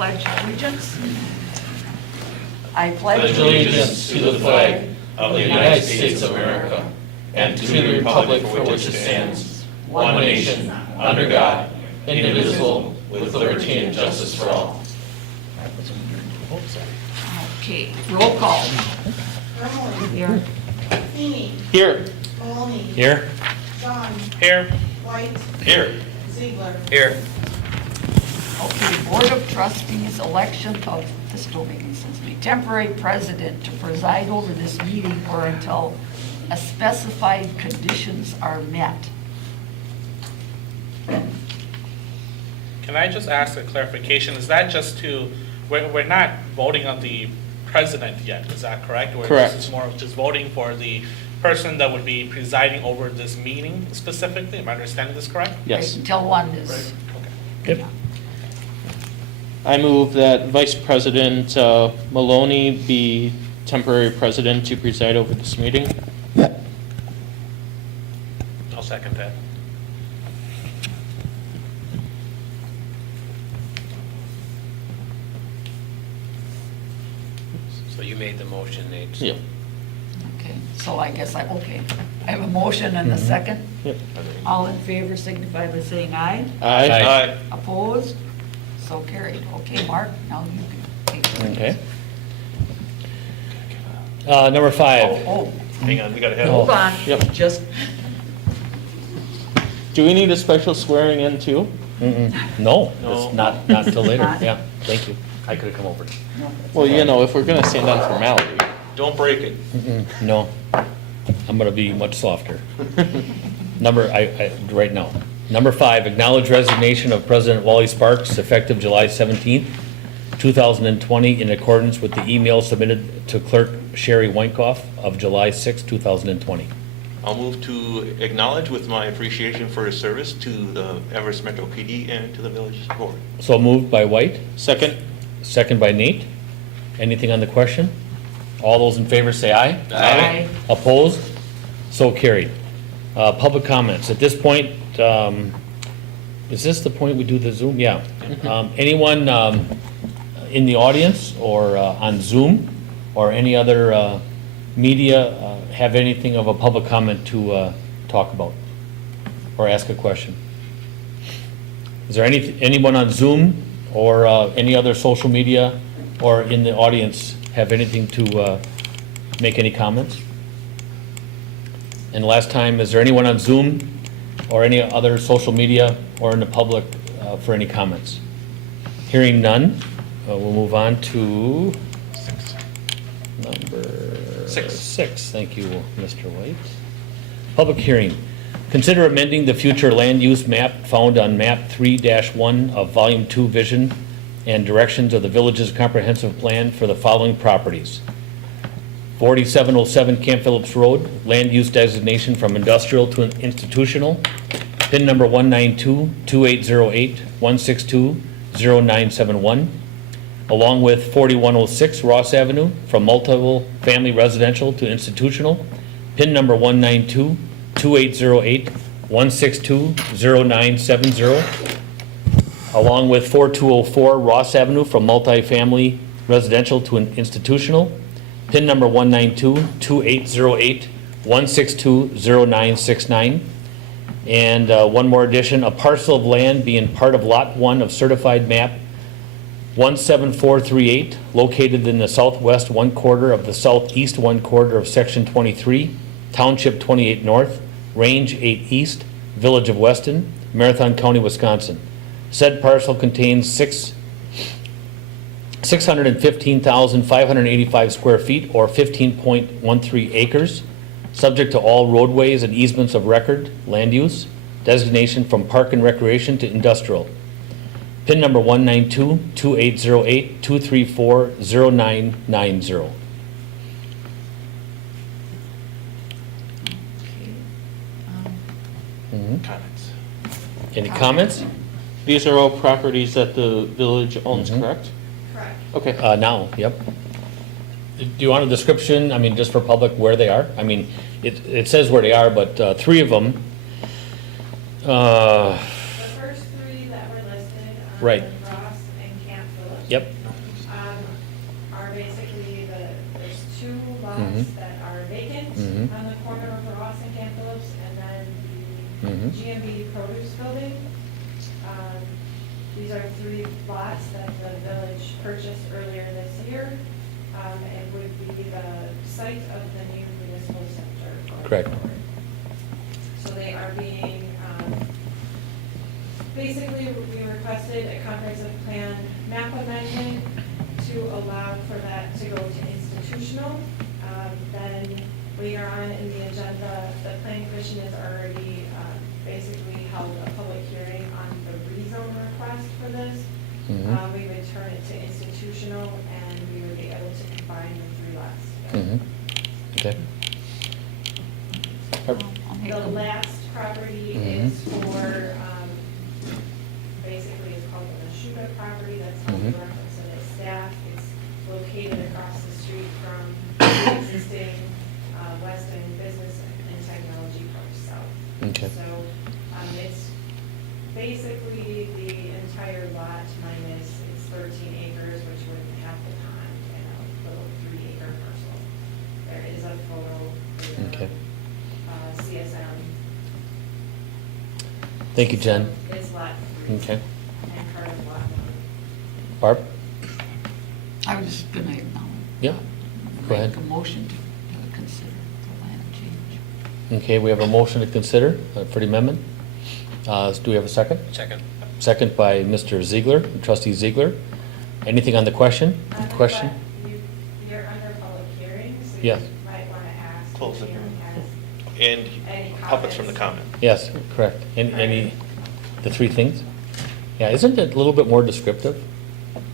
pledge allegiance. I pledge allegiance to the flag of the United States of America and to the republic for which it stands, one nation, under God, indivisible, with liberty and justice for all. Okay, roll call. Ermeling. Here. Feeney. Here. Maloney. Here. John. Here. White. Here. Ziegler. Here. Okay, Board of Trustees election of, this don't make any sense to me, temporary president to preside over this meeting or until a specified conditions are met. Can I just ask a clarification? Is that just to, we're not voting on the president yet, is that correct? Or Correct. This is more of just voting for the person that would be presiding over this meeting specifically? Am I understanding this correct? Yes. Right, until one is, Okay. Yep. I move that Vice President Maloney be temporary president to preside over this meeting. I'll second that. So you made the motion, Nate. Yep. okay, so I guess I have a motion and a second. Yep. All in favor signify by saying aye. Aye. Opposed? So carried. Okay, Mark, now you can take it. Okay. Number 5. Oh, Hang on, we gotta have. hold on. Yep. Just, Do we need a special swearing in too? No, No. it's not until later. Not. Yeah, thank you. I could have come over. Well, you know, if we're gonna stand on formality. Don't break it. No, I'm gonna be much softer. Right now. Number 5, acknowledge resignation of President Wally Sparks effective July 17th, 2020, in accordance with the email submitted to Clerk Sherry Weinkoff of July 6, 2020. I'll move to acknowledge with my appreciation for his service to the Everest Metro PD and to the village board. So moved by White, Second? second by Nate. Anything on the question? All those in favor say aye. aye. Opposed? So carried. Public comments. At this point, is this the point we do the Zoom? Yeah. Anyone in the audience or on Zoom or any other media have anything of a public comment to talk about or ask a question? Is there anyone on Zoom or any other social media or in the audience have anything to make any comments? And last time, is there anyone on Zoom or any other social media or in the public for any comments? Hearing none, we'll move on to number 6. Thank you, Mr. White. Public hearing. Consider amending the future land use map found on map 3-1 of volume 2 vision and directions of the village's comprehensive plan for the following properties. 4707 Camp Phillips Road, land use designation from industrial to institutional, PIN number 192-2808-162-0971, along with 4106 Ross Avenue, from multiple family residential to institutional, PIN number 192-2808-162-0970, along with 4204 Ross Avenue, from multifamily residential to institutional, PIN number 192-2808-162-0969. And one more addition, a parcel of land being part of Lot 1 of certified map 17438, located in the southwest 1/4 of the southeast 1/4 of Section 23, Township 28 North, Range 8 East, Village of Weston, Marathon County, Wisconsin. Said parcel contains 615,585 square feet, or 15.13 acres, subject to all roadways and easements of record, land use, designation from park and recreation to industrial. PIN number 192-2808-234-0990. Comments? Any comments? These are all properties that the village owns, correct? Correct. Okay. Now, yep. Do you want a description, I mean, just for public, where they are? I mean, it says where they are, but 3 of them. The first 3 that were listed, Right. Ross and Camp Phillips Yep. Are basically there's two lots Mhm. that are vacant Mhm. on the corner of Ross and Camp Phillips, and then Mhm. the GMB Produce Building. These are three lots that the village purchased earlier this year. It would be the site of the new municipal center. going Correct. forward. So they are being, basically, we requested a comprehensive plan map amendment to allow for that to go to institutional. Then later on in the agenda, the planning commission has already basically held a public hearing on the rezone request for this. Mhm. We would turn it to institutional, and we would be able to combine the three lots Mhm. together. Okay. I'll make The a- last property Mhm. is for, basically it's called the Nashuga property, that's how we Mhm. reference it as staff. It's located across the street from the existing Weston Business and Technology Park South. Okay. So it's basically the entire lot minus, it's 13 acres, which would have the pond and a little 3-acre parcel. There is a photo. Okay. CSM. Thank you, Jen. So it's lot 3. Okay. And part of lot 1. Barb? I was just gonna acknowledge. Yeah, go ahead. Make a motion to consider the land change. Okay, we have a motion to consider for the amendment. Do we have a second? Second. Second by Mr. Ziegler, trustee Ziegler. Anything on the question? Question? But you're under public hearing, so you Yes. might want to ask. Close if it. anyone has And any puppets from the comments. comment. Yes, correct. Any, the three things? Yeah, isn't it a little bit more descriptive?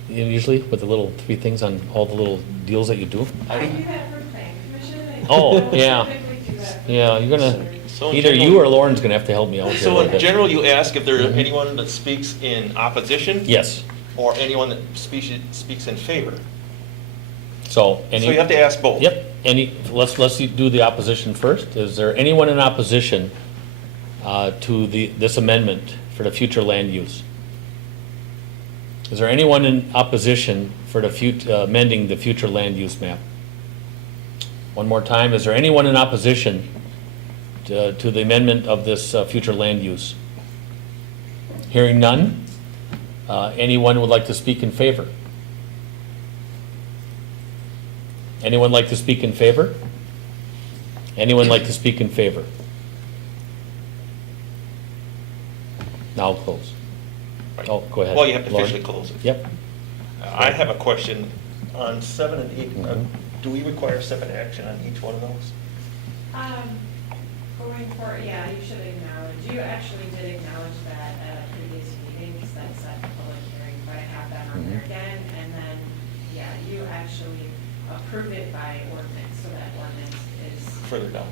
Usually with the little three things on all the little deals that you do? I do that for planning commission. I Oh, don't yeah. typically do that for Yeah, you're gonna, commissioners. So in either you general- or Lauren's gonna have to help me out here a So little in bit. general, you ask if there Mhm. anyone that speaks in opposition? Yes, Or anyone that speaks in favor? so. So you have to ask both? Yep, let's do the opposition first. Is there anyone in opposition to this amendment for the future land use? Is there anyone in opposition for the amending the future land use map? One more time, is there anyone in opposition to the amendment of this future land use? Hearing none, anyone would like to speak in favor? Anyone like to speak in favor? Anyone like to speak in favor? Now close. Right. Oh, go ahead. Well, you have to Lauren. officially close it. Yep. I have a question on 7 and 8. Mhm. Do we require separate action on each one of those? Going forward, yeah, you should acknowledge, you actually did acknowledge that at a previous meeting, because that set the public hearing, but I have that on there Mhm. again, and then, yeah, you actually approve it by ordinance, so that ordinance is, Further down.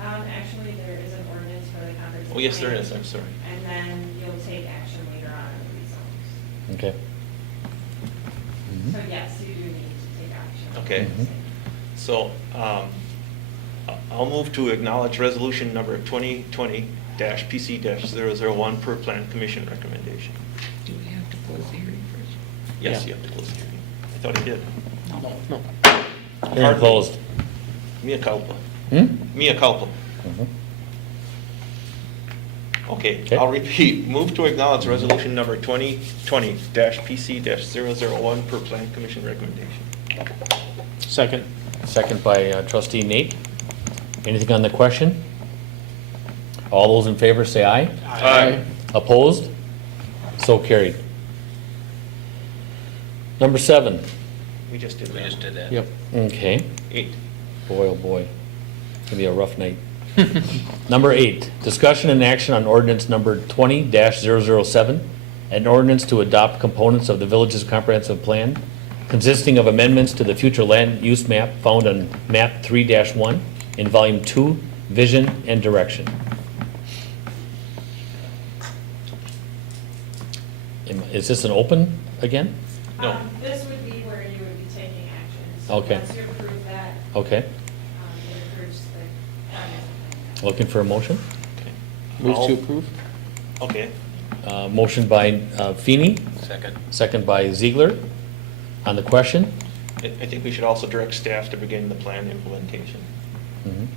actually, there is an ordinance for the comprehensive. Oh, yes, there plan, is, I'm sorry. And then you'll take action later on in the rezones. Okay. Mhm. So yes, you do need to take action. Okay. Mhm. So I'll move to acknowledge resolution number 2020-PC-001 per plan commission recommendation. Do we have to close the hearing first? Yes, Yeah. you have to close the hearing. I thought he did. No. Hearing Pardon me. closed. Mea culpa. Hmm? Mea culpa. Mhm. Okay, Okay. I'll repeat. Move to acknowledge resolution number 2020-PC-001 per plan commission recommendation. Second. Second by trustee Nate. Anything on the question? All those in favor say aye. Aye. Opposed? So carried. Number 7. We just did that. We just did that. Yep. Okay. 8. Boy, oh boy. Gonna be a rough night. Number 8, discussion and action on ordinance number 20-007, an ordinance to adopt components of the village's comprehensive plan consisting of amendments to the future land use map found on map 3-1 in volume 2, vision and direction. Is this an open again? No. This would be where you would be taking action. So Okay. once you approve that, Okay, it approves the comprehensive plan. looking for a motion? Okay. Move I'll- to approve? Okay. Motion by Feeney, Second. second by Ziegler. On the question? I think we should also direct staff to begin the plan implementation. Mhm.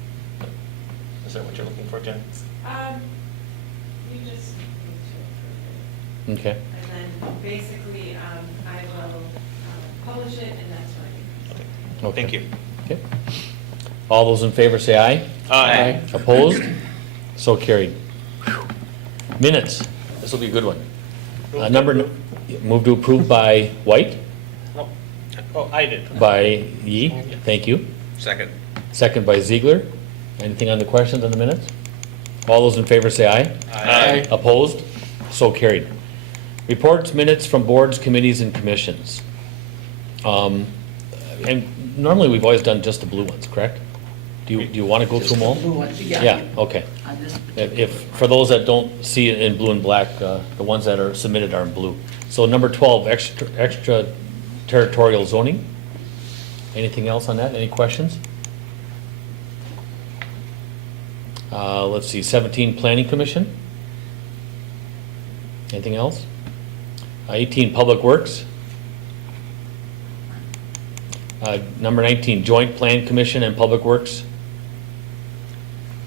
Is that what you're looking for, Jen? You just need to approve it. Okay. And then basically, I will publish it, and that's what I do. Okay. Thank you. Okay. All those in favor say aye. Aye. Opposed? So carried. Minutes. This will be a good one. Move to approve by White, Oh, I did. by Yi. Thank you. Second. Second by Ziegler. Anything on the questions on the minutes? All those in favor say aye. Aye. Opposed? So carried. Reports, minutes from boards, committees, and commissions. And normally, we've always done just the blue ones, correct? Do you want to go through them all? Blue ones, yeah. Yeah, okay. On this particular. If, for those that don't see it in blue and black, the ones that are submitted are in blue. So number 12, extra territorial zoning. Anything else on that? Any questions? Let's see, 17, planning commission. Anything else? 18, public works. Number 19, joint plan commission and public works.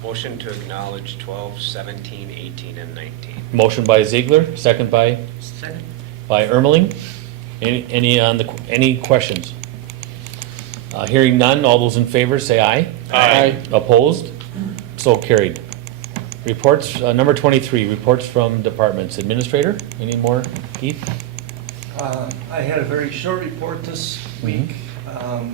Motion to acknowledge 12, 17, 18, and 19. Motion by Ziegler, second by Second. Ermeling. Any questions? Hearing none, all those in favor say aye. Aye. Opposed? So carried. Reports, number 23, reports from departments. Administrator, any more, Keith? I had a very short report this week. I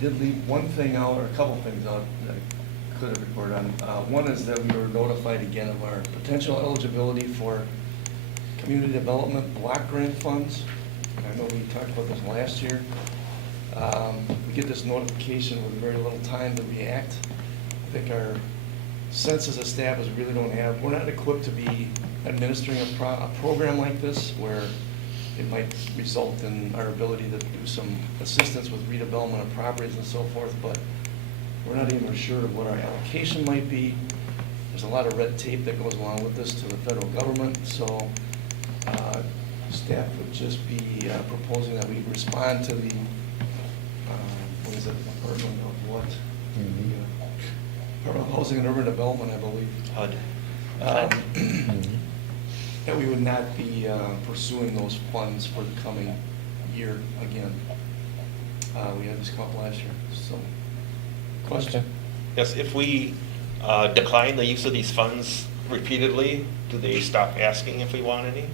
did leave one thing out, or a couple things out that I could have reported on. One is that we were notified again of our potential eligibility for community development block grant funds. I know we talked about this last year. We get this notification with very little time to react. I think our sense as a staff is we really don't have, we're not equipped to be administering a program like this where it might result in our ability to do some assistance with redevelopment of properties and so forth, but we're not even sure of what our allocation might be. There's a lot of red tape that goes along with this to the federal government, so staff would just be proposing that we respond to the, what is it, Department of what? Department of Housing and Urban Development, I believe. HUD. That we would not be pursuing those funds for the coming year again. We had this come up last year, so. Question? Yes, if we decline the use of these funds repeatedly, do they stop asking if we want any?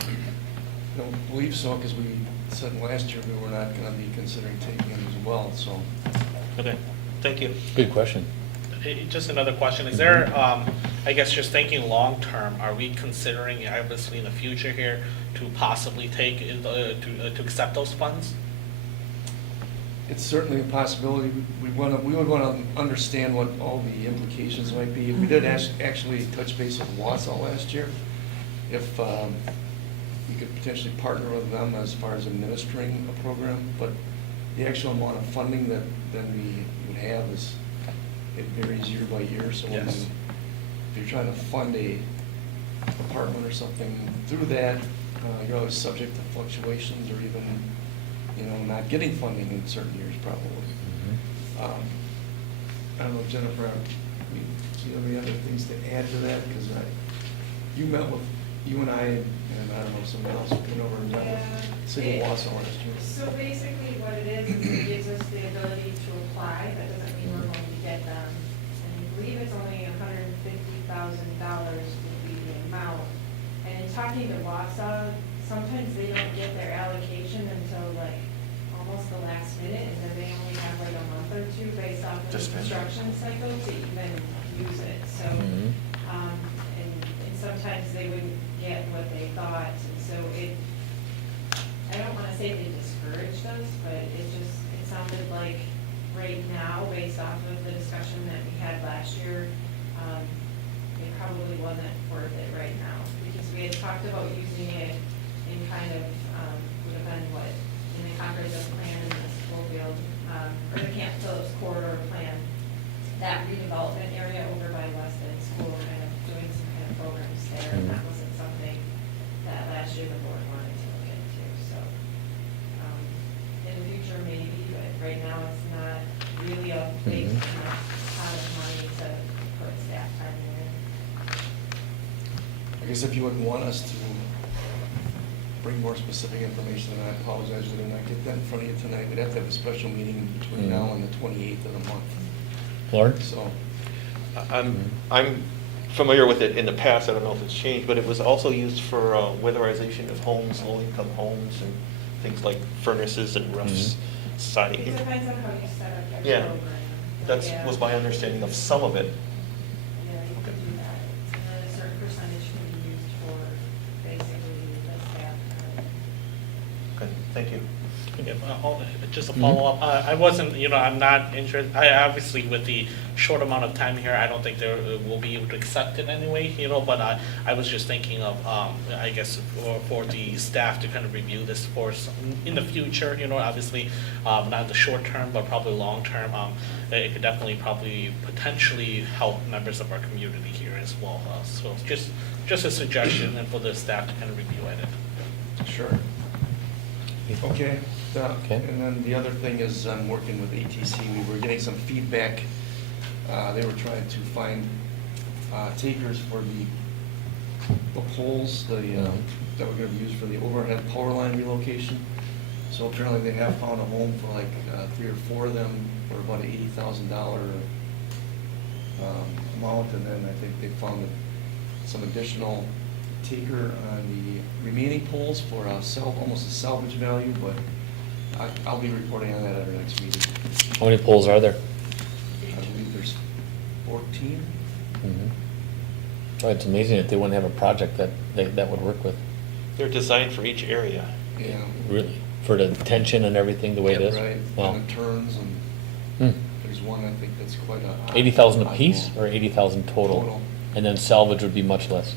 I don't believe so, because we said last year we were not going to be considering taking them as well, so. Okay, thank you. Good question. Just another question, is there, I guess just thinking long-term, are we considering, obviously in the future here, to possibly take, to accept those funds? It's certainly a possibility. We would want to understand what all the implications might be. We did actually touch base with Wausau last year. If we could potentially partner with them as far as administering a program, but the actual amount of funding that then we would have is, it varies year by year. So when Yes. if you're trying to fund a department or something through that, you're always subject to fluctuations or even, not getting funding in certain years probably. I don't know, Jennifer, do you have any other things to add to that? Because you met with, you and I, and I don't know, somebody else came over and met with City of Wausau last year. So basically what it is it gives us the ability to apply. That doesn't mean we're going to get them. And I believe it's only $150,000 would be the amount. And in talking to Wausau, sometimes they don't get their allocation until like almost the last minute, and then they only have like a month or two based off of the construction cycle to even use it. So, and sometimes they wouldn't get what they thought, and so I don't want to say they discouraged us, but it sounded like right now, based off of the discussion that we had last year, it probably wasn't worth it right now, because we had talked about using it in kind of, would have been what, in the comprehensive plan in the Schofield, or the Camp Phillips corridor plan, that redevelopment area over by Weston School, kind of doing some kind of programs there, and that wasn't something that last year the board wanted to look into, so. big pot of money to put staff time in. I guess if you would want us to bring more specific information, and I apologize, we did not get that in front of you tonight. We'd have to have a special meeting between now and the 28th of the month. Lauren? So, I'm familiar with it in the past, I don't know if it's changed, but it was also used for weatherization of homes, low-income homes, and things like furnaces and roofs, siding. It depends on how you set up your Yeah. program. That was my understanding of some of it. Yeah, you can do that. And then a certain percentage can be used for basically the staff time. Okay, thank you. Yeah, just a follow-up, I wasn't, I'm not interested, obviously with the short amount of time here, I don't think there will be able to accept it anyway, but I was just thinking of, I guess, for the staff to kind of review this for in the future, obviously, not the short term, but probably long term, it could definitely probably potentially help members of our community here as well. So just a suggestion and for the staff to kind of review it. sure. Okay. Okay. And then the other thing is I'm working with ATC. We were getting some feedback. They were trying to find takers for the poles that were going to be used for the overhead power line relocation. So apparently they have found a home for like 3 or 4 of them for about $80,000 amount. And then I think they found some additional taker on the remaining poles for almost a salvage value, but I'll be reporting on that at our next meeting. How many poles are there? I believe there's 14. Oh, it's amazing that they wouldn't have a project that would work with, They're designed for each area. Yeah. really, for the tension and everything, the way it is. Right, Wow. and the turns, and Hmm. there's one I think that's quite a. 80,000 odd apiece one. or 80,000 total? Total. And then salvage would be much less?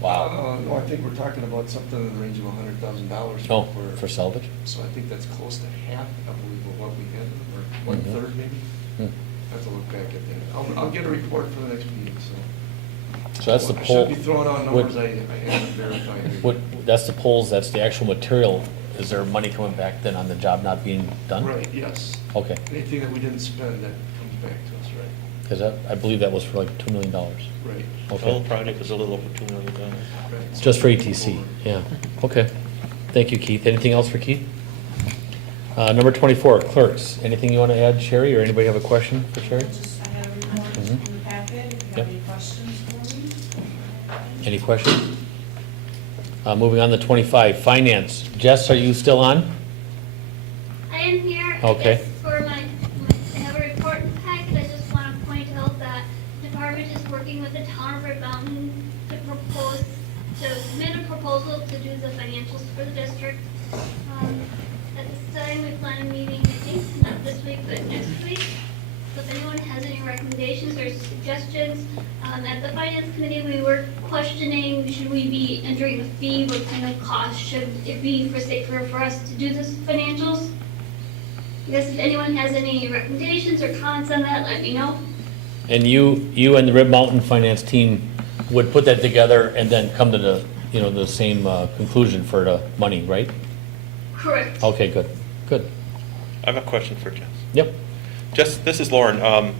Wow. No, I think we're talking about something in the range of $100,000. Oh, for salvage? So I think that's close to half, I believe, of what we had, or Mhm. 1/3 maybe. Hmm. I have to look back at that. I'll get a report for the next meeting, so. So that's the I pole. should be throwing out what- numbers I haven't verified. What, that's the poles, that's the actual material. Is there money coming back then on the job not being done? Right, yes. Okay, Anything that we didn't spend, that comes back to us, right? because I believe that was for like $2 million. Right. The whole Okay, project was a little over $2 million. Right. just for ETC, yeah. Okay, thank you, Keith. Anything else for Keith? Number 24, clerks. Anything you want to add, Sherry, or anybody have a question for Sherry? I have a report in Mhm. the packet, if you Yep. have any questions for me. Any questions? Moving on to 25, finance. Jess, are you still on? I am here. Okay. I guess for I have a report in the packet. I just want to point out that the department is working with the town of Red Mountain to submit a proposal to do the financials for the district. At this time, we plan a meeting, I think, not this week, but next week. So if anyone has any recommendations or suggestions, at the finance committee, we were questioning, should we be entering a fee? What kind of cost should it be for us to do this financials? I guess if anyone has any recommendations or comments on that, let me know. And you and the Red Mountain finance team would put that together and then come to the same conclusion for the money, right? Correct. Okay, good, good. I have a question for Jess. Yep. Jess, this is Lauren.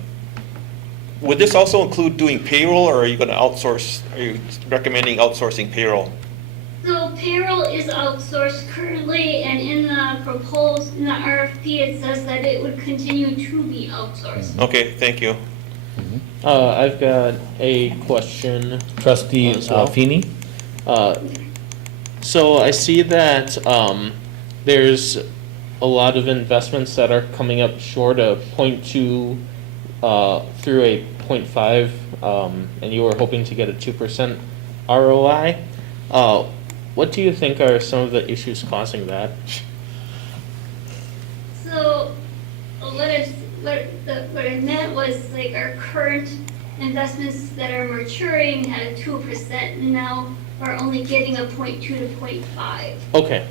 Would this also include doing payroll, or are you going to outsource, are you recommending outsourcing payroll? So payroll is outsourced currently, and in the RFP, it says that it would continue to be outsourced. Okay, thank you. I've got a question. Trustee As well. Feeney? So I see that there's a lot of investments that are coming up short of 0.2 through a 0.5, and you were hoping to get a 2% ROI. What do you think are some of the issues causing that? So what I meant was like our current investments that are maturing had a 2%, and now we're only getting a 0.2 to 0.5. Okay,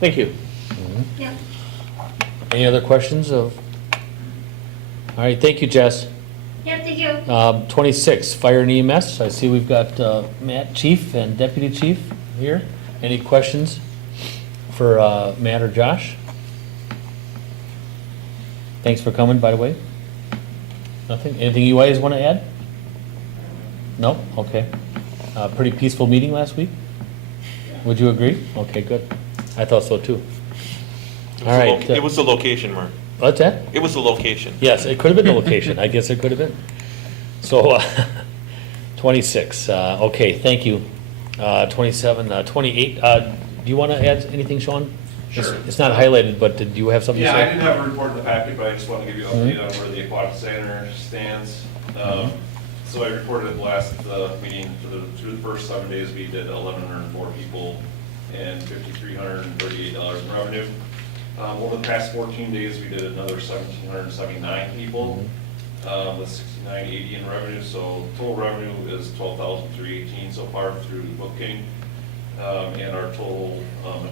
thank you. Yep. Any other questions of? All right, thank you, Jess. Yep, thank you. 26, Fire and EMS. I see we've got Matt, Chief, and Deputy Chief here. Any questions for Matt or Josh? Thanks for coming, by the way. Nothing? Anything you guys want to add? No? Okay. Pretty peaceful meeting last week? Would you agree? Okay, good. I thought so too. All right. It was the location, Mark. What's that? It was the location. Yes, it could have been the location. I guess it could have been. So, 26, okay, thank you. 27, 28, do you want to add anything, Sean? Sure. It's not highlighted, but did you have something to Yeah, say? I didn't have a report in the packet, but I just want to give you an update on where the aquatic center stands. So I reported at the last meeting, through the first 7 days, we did 1,104 people and $5,338 in revenue. Over the past 14 days, we did another 1,779 people with $6,980 in revenue. So total revenue is $12,318 so far through booking. And our total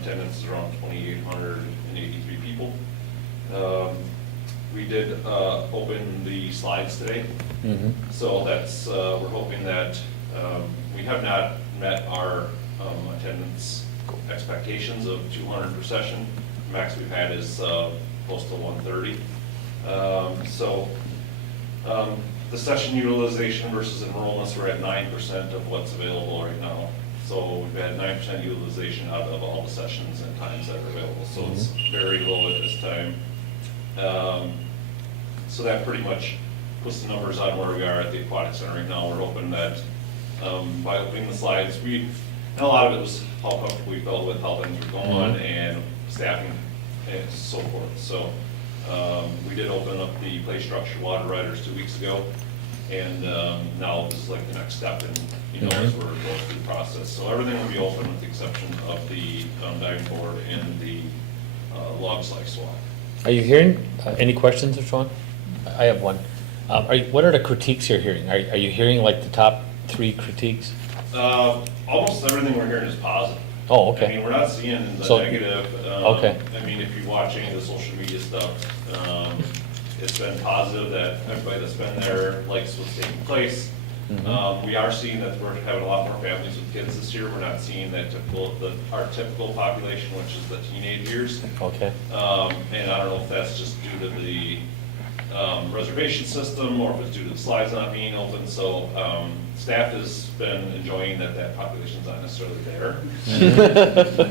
attendance is around 2,883 people. We did open the slides today. So that's, we're hoping that we have not met our attendance expectations of 200 per session. The max we've had is close to 130. The session utilization versus enrollments, we're at 9% of what's available right now. So we've had 9% utilization out of all the sessions and times that are available. So it's very low at this time. So that pretty much puts the numbers on where we are at the aquatic center right now. We're hoping that by opening the slides, and a lot of it was how comfortable we felt with how things were going and staffing and so forth. So we did open up the play structure water riders 2 weeks ago, and now this is like the next step in, as we're going through the process. So everything will be open with the exception of the diving board and the log slice walk. Are you hearing any questions of Sean? I have one. What are the critiques you're hearing? Are you hearing like the top 3 critiques? Almost everything we're hearing is positive. Oh, okay. I mean, we're not seeing the So- negative. Okay. I mean, if you watch any of the social media stuff, it's been positive that everybody that's been there likes what's taking place. We are seeing that we're having a lot more families with kids this year. We're not seeing that our typical population, which is the teenage years. Okay. And I don't know if that's just due to the reservation system or if it's due to the slides not being open. So staff has been enjoying that population's not necessarily there.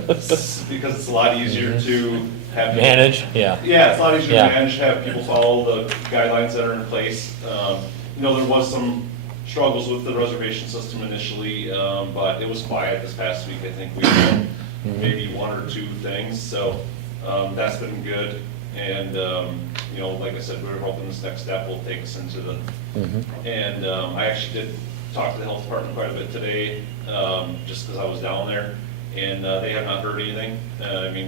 Because it's a lot easier to have. Manage, yeah. Yeah, it's a lot easier Yeah. to manage, have people follow the guidelines that are in place. There was some struggles with the reservation system initially, but it was quiet this past week. I think we had maybe 1 or 2 things, so that's been good. And, like I said, we're hoping this next step will take us into the, and I actually did talk to the health department quite a bit today, just because I was down there, and they have not heard anything,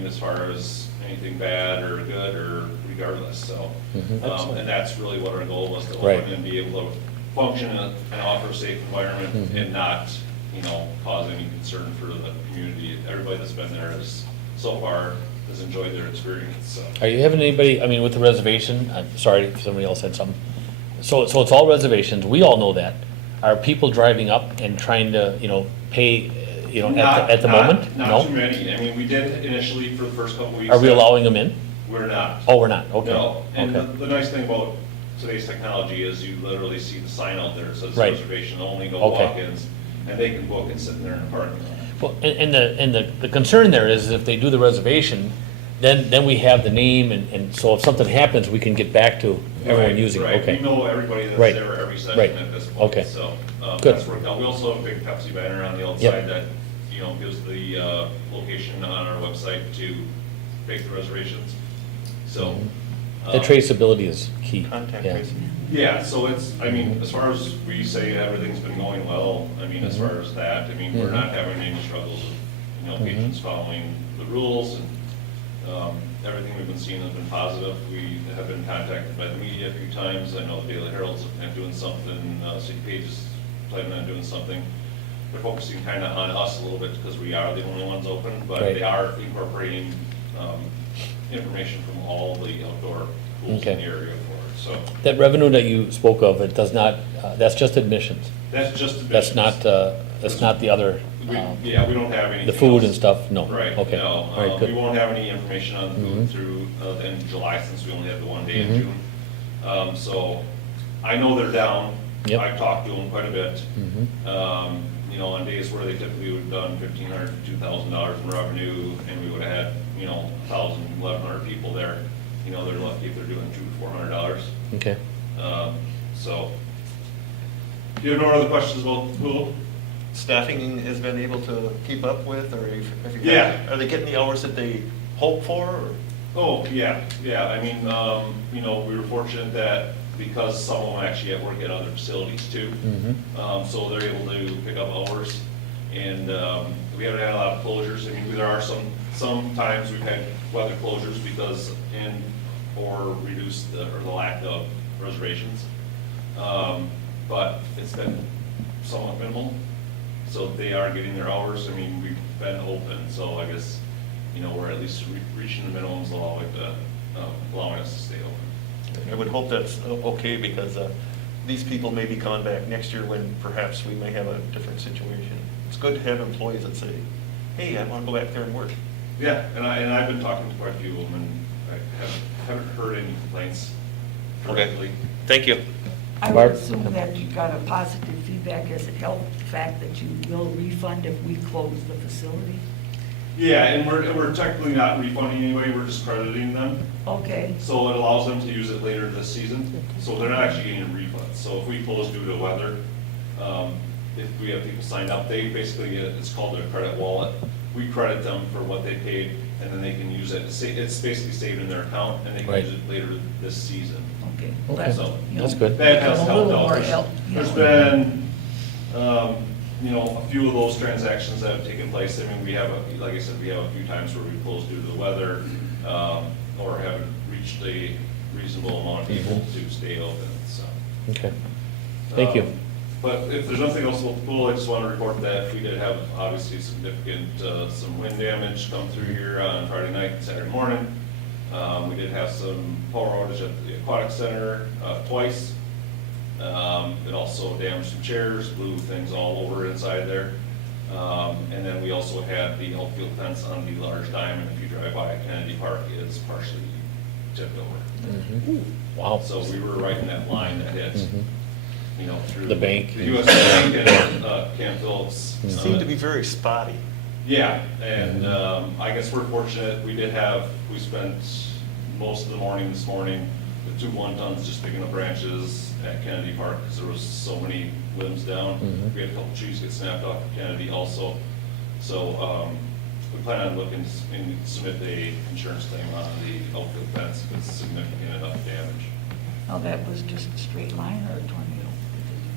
as far as anything bad or good or regardless, so. And that's really what our goal was, to Right. open and be able to function and offer a safe environment and not, cause any concern for the community. Everybody that's been there is, so far, has enjoyed their experience, so. Are you having anybody, with the reservation, I'm sorry if somebody else said something. So it's all reservations, we all know that. Are people driving up and trying to, pay, at the moment? Not No? too many. We did initially for the first couple weeks. Are we allowing them in? We're not. Oh, we're not, okay. No, and Okay. the nice thing about today's technology is you literally see the sign out there that says Right. reservation only, no Okay. walk-ins, and they can book and sit in there in the parking lot. Well, and the concern there is if they do the reservation, then we have the name, and so if something happens, we can get back to everyone Right, using it, right. okay. We know everybody that's Right, there every session right. at this point. Okay. So Good. that's worked out. We also have a big Pepsi banner on the Yep. outside that, gives the location on our website to make the reservations. So. The traceability is key. Contact Yeah. tracing. Yeah, so it's, as far as we say everything's been going well, as far as that, we're not having any struggles with, patrons following the rules, and everything we've been seeing has been positive. We have been contacted by the media a few times. I know the Daily Herald's doing something, City Page is planning on doing something. They're focusing kind of on us a little bit because we are the only ones open, but Right. they are incorporating information from all the outdoor pools in Okay. the area for it, so. That revenue that you spoke of, it does not, that's just admissions. That's just the That's business. not the other, We don't have anything the food else. and stuff, no? Right, Okay, no. all right, We good. won't have any information on the food through the end of July, since we only had the 1 day in June. So I know they're down. Yep. I've talked to them quite a bit. Mhm. You know, on days where they typically would have done $1,500 to $2,000 in revenue, and we would have had, you know, 1,000, 1,100 people there. You know, they're lucky if they're doing $200 to $400. Okay. So, do you have no other questions about the pool? Staffing has been able to keep up with, or have you? Yeah. Are they getting the hours that they hope for, or? Oh, yeah. I mean, you know, we were fortunate that because some of them actually at work at other facilities too. Mhm. So they're able to pick up hours. And we haven't had a lot of closures. I mean, there are sometimes we've had weather closures because or reduced the lack of reservations. But it's been somewhat minimal. So they are getting their hours. I mean, we've been open, so I guess, you know, we're at least reaching the minimums allowing us to stay open. I would hope that's okay, because these people may be coming back next year when perhaps we may have a different situation. It's good to have employees that say, hey, I want to go back there and work. Yeah, and I've been talking to quite a few of them, and I haven't heard any complaints directly. Thank you. I Barb? would assume that you got a positive feedback. Has it helped the fact that you will refund if we close the facility? Yeah, and we're technically not refunding anyway, we're just crediting them. Okay, So it allows them to use it later this season, so they're not actually getting a refund. So if we close due to weather, if we have people sign up, they basically get, it's called a credit wallet. We credit them for what they paid, and then they can use it. It's basically saved in their account, and they can Right. use it later this season. okay. Okay. That's, So you know, That's good. that has a helped little out. more help, you There's know. been, you know, a few of those transactions that have taken place. I mean, we have, like I said, we have a few times where we closed due to the weather, or haven't reached a reasonable amount of people to stay open, so. Okay. Thank you. But if there's nothing else about the pool, I just want to report that we did have obviously significant, some wind damage come through here on Friday night and Saturday morning. We did have some power outage at the aquatic center twice. It also damaged some chairs, blew things all over inside there. And then we also had the outfield fence on the large diamond, if you drive by Kennedy Park, is partially tipped over. Mhm. Wow. So we were right in that line that hit, Mhm. you know, through. The bank. The US Bank and Camp Phillips. Seem to be very spotty. Yeah, and I guess we're fortunate, we spent most of the morning this morning with 2 1-tons just picking up branches at Kennedy Park, because there was so many limbs down. Mhm. We had a couple trees get snapped off at Kennedy also. So we plan on looking and submit the insurance claim on the outfield fence, if it's significant enough damage. Oh, that was just a straight line or a tornado?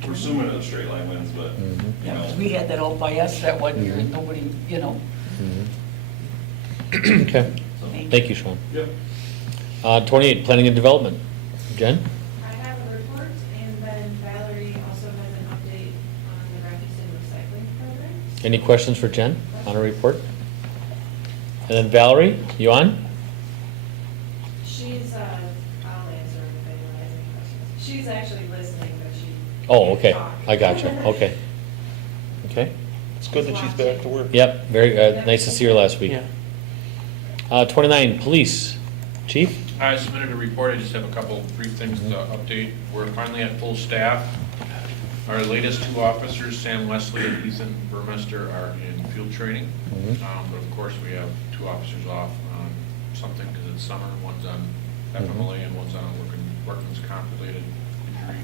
We're assuming it's straight line winds, but, Mhm. you Yeah, 'cause know. we had that out by us that one year and nobody, you know. Mhm. Okay. So- Thank you, Sean. Yep. 28, Planning and Development. Jen? I have a report, and then Valerie also has an update on the refuse and recycling program. Any questions for Jen on her report? And then Valerie, you on? She's, I'll answer if anyone has any questions. She's actually listening, but she. Oh, can't okay. talk. I gotcha. Okay. Okay. It's good that she's back to work. Yep, very, nice to see her last week. 29, Police. Chief? I submitted a report, I just have a couple brief things to update. We're finally at full staff. Our latest 2 officers, Sam Leslie and Ethan Burmester, are in field training. Mhm. But of course, we have 2 officers off on something because it's summer. One's on FMLA and one's on a workman's comp-related injury.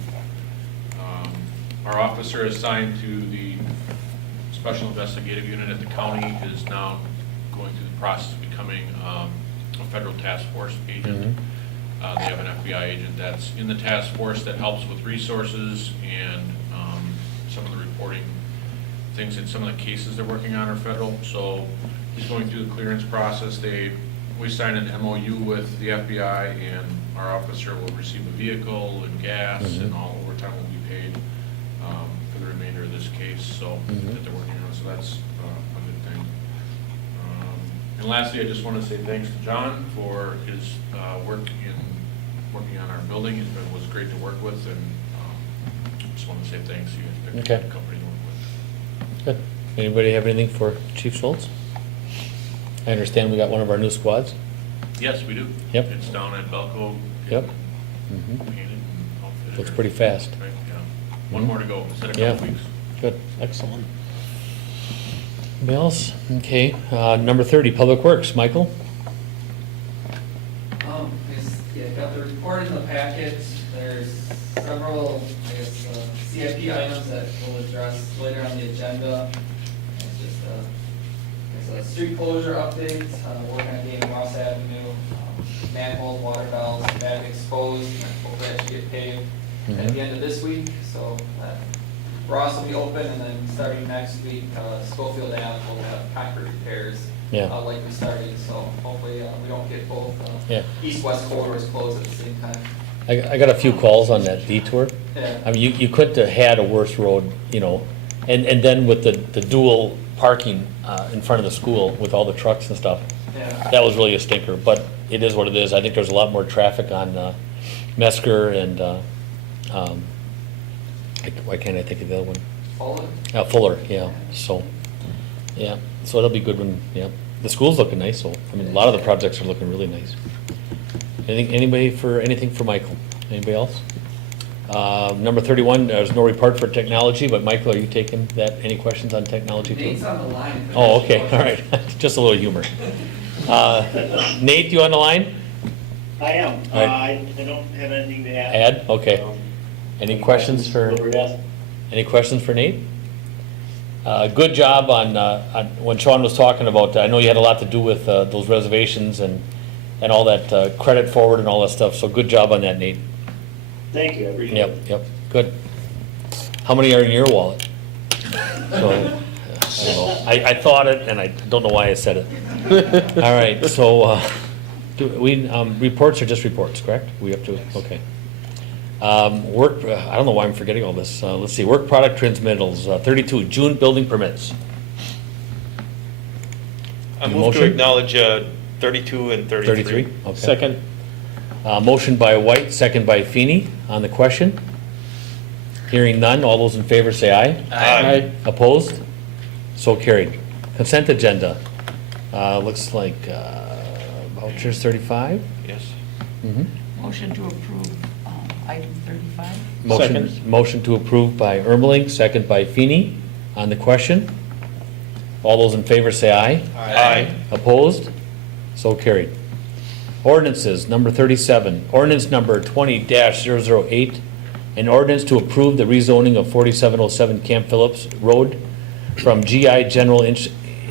Our officer assigned to the Special Investigative Unit at the county is now going through the process of becoming a federal task force agent. They have an FBI agent that's in the task force that helps with resources and some of the reporting things, and some of the cases they're working on are federal. So he's going through the clearance process. We signed an MOU with the FBI, and our officer will receive a vehicle and gas, and all overtime will be paid for the remainder of this case, so that they're working on. So that's a good thing. And lastly, I just want to say thanks to John for his work in working on our building. It was great to work with, and just want to say thanks. You guys picked a Okay. good company to work with. Good. Anybody have anything for Chief Schultz? I understand we got one of our new squads. Yes, we do. Yep. It's down at Belco. Yep. Painted and outfitted. looks pretty fast. Right, yeah. One more to go, instead of a Yeah. couple weeks. Good, excellent. Anybody else? Okay, number 30, Public Works, Michael? Yeah, got the report in the packet. There's several, I guess, CIP items that we'll address later on the agenda. It's just there's a street closure update, working on getting Ross Avenue, manholes, water valves, that exposed, and hopefully that should get paved at the end of this week. So Ross will be open, and then starting next week, Schofield Ave will have concrete repairs. Yeah. Like we started, so hopefully we don't get both Yeah. east-west corridors closed at the same time. I got a few calls on that detour. Yeah. I mean, you couldn't have had a worse road, you know, and then with the dual parking in front of the school with all the trucks and stuff, Yeah. that was really a stinker, but it is what it is. I think there's a lot more traffic on Mesker and, why can't I think of the other one? Fuller? Fuller, yeah, so, yeah, so it'll be good when, yeah. The school's looking nice, so, I mean, a lot of the projects are looking really nice. Anything for Michael? Anybody else? Number 31, there's no report for technology, but Michael, are you taking that? Any questions on technology too? Nate's on the line. Oh, okay, all right, just a little humor. Nate, you on the line? I am. All right. I don't have anything to add. Ed, okay. Any questions for Nate? Good job on when Sean was talking about, I know you had a lot to do with those reservations and all that credit forward and all that stuff, so good job on that, Nate. Thank you, I appreciate it. Yep, good. How many are in your wallet? So, I don't know. I thought it, and I don't know why I said it. All right, so, reports are just reports, correct? We have to, okay. Work, I don't know why I'm forgetting all this. Let's see, work product transmittals, 32, June building permits. I move to Motion? acknowledge 32 and 33. 33, okay. Second. Motion by White, second by Feeney on the question. Hearing none, all those in favor say aye. Aye. Opposed? So carried. Consent agenda, looks like vouchers 35? Yes. Mhm. Motion to approve item 35. Motion to approve by Ermeling, second by Feeney on the question. All those in favor say aye. Aye. Opposed? So carried. Ordinances, number 37, ordinance number 20-008, an ordinance to approve the rezoning of 4707 Camp Phillips Road from GI General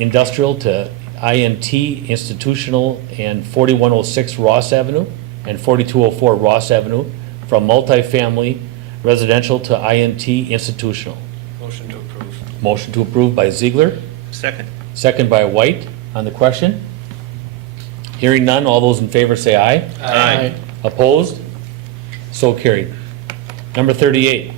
Industrial to INT Institutional, and 4106 Ross Avenue and 4204 Ross Avenue from multifamily residential to INT Institutional. Motion to approve. Motion to approve by Ziegler, Second. second by White on the question. Hearing none, all those in favor say aye. Aye. Opposed? So carried. Number 38,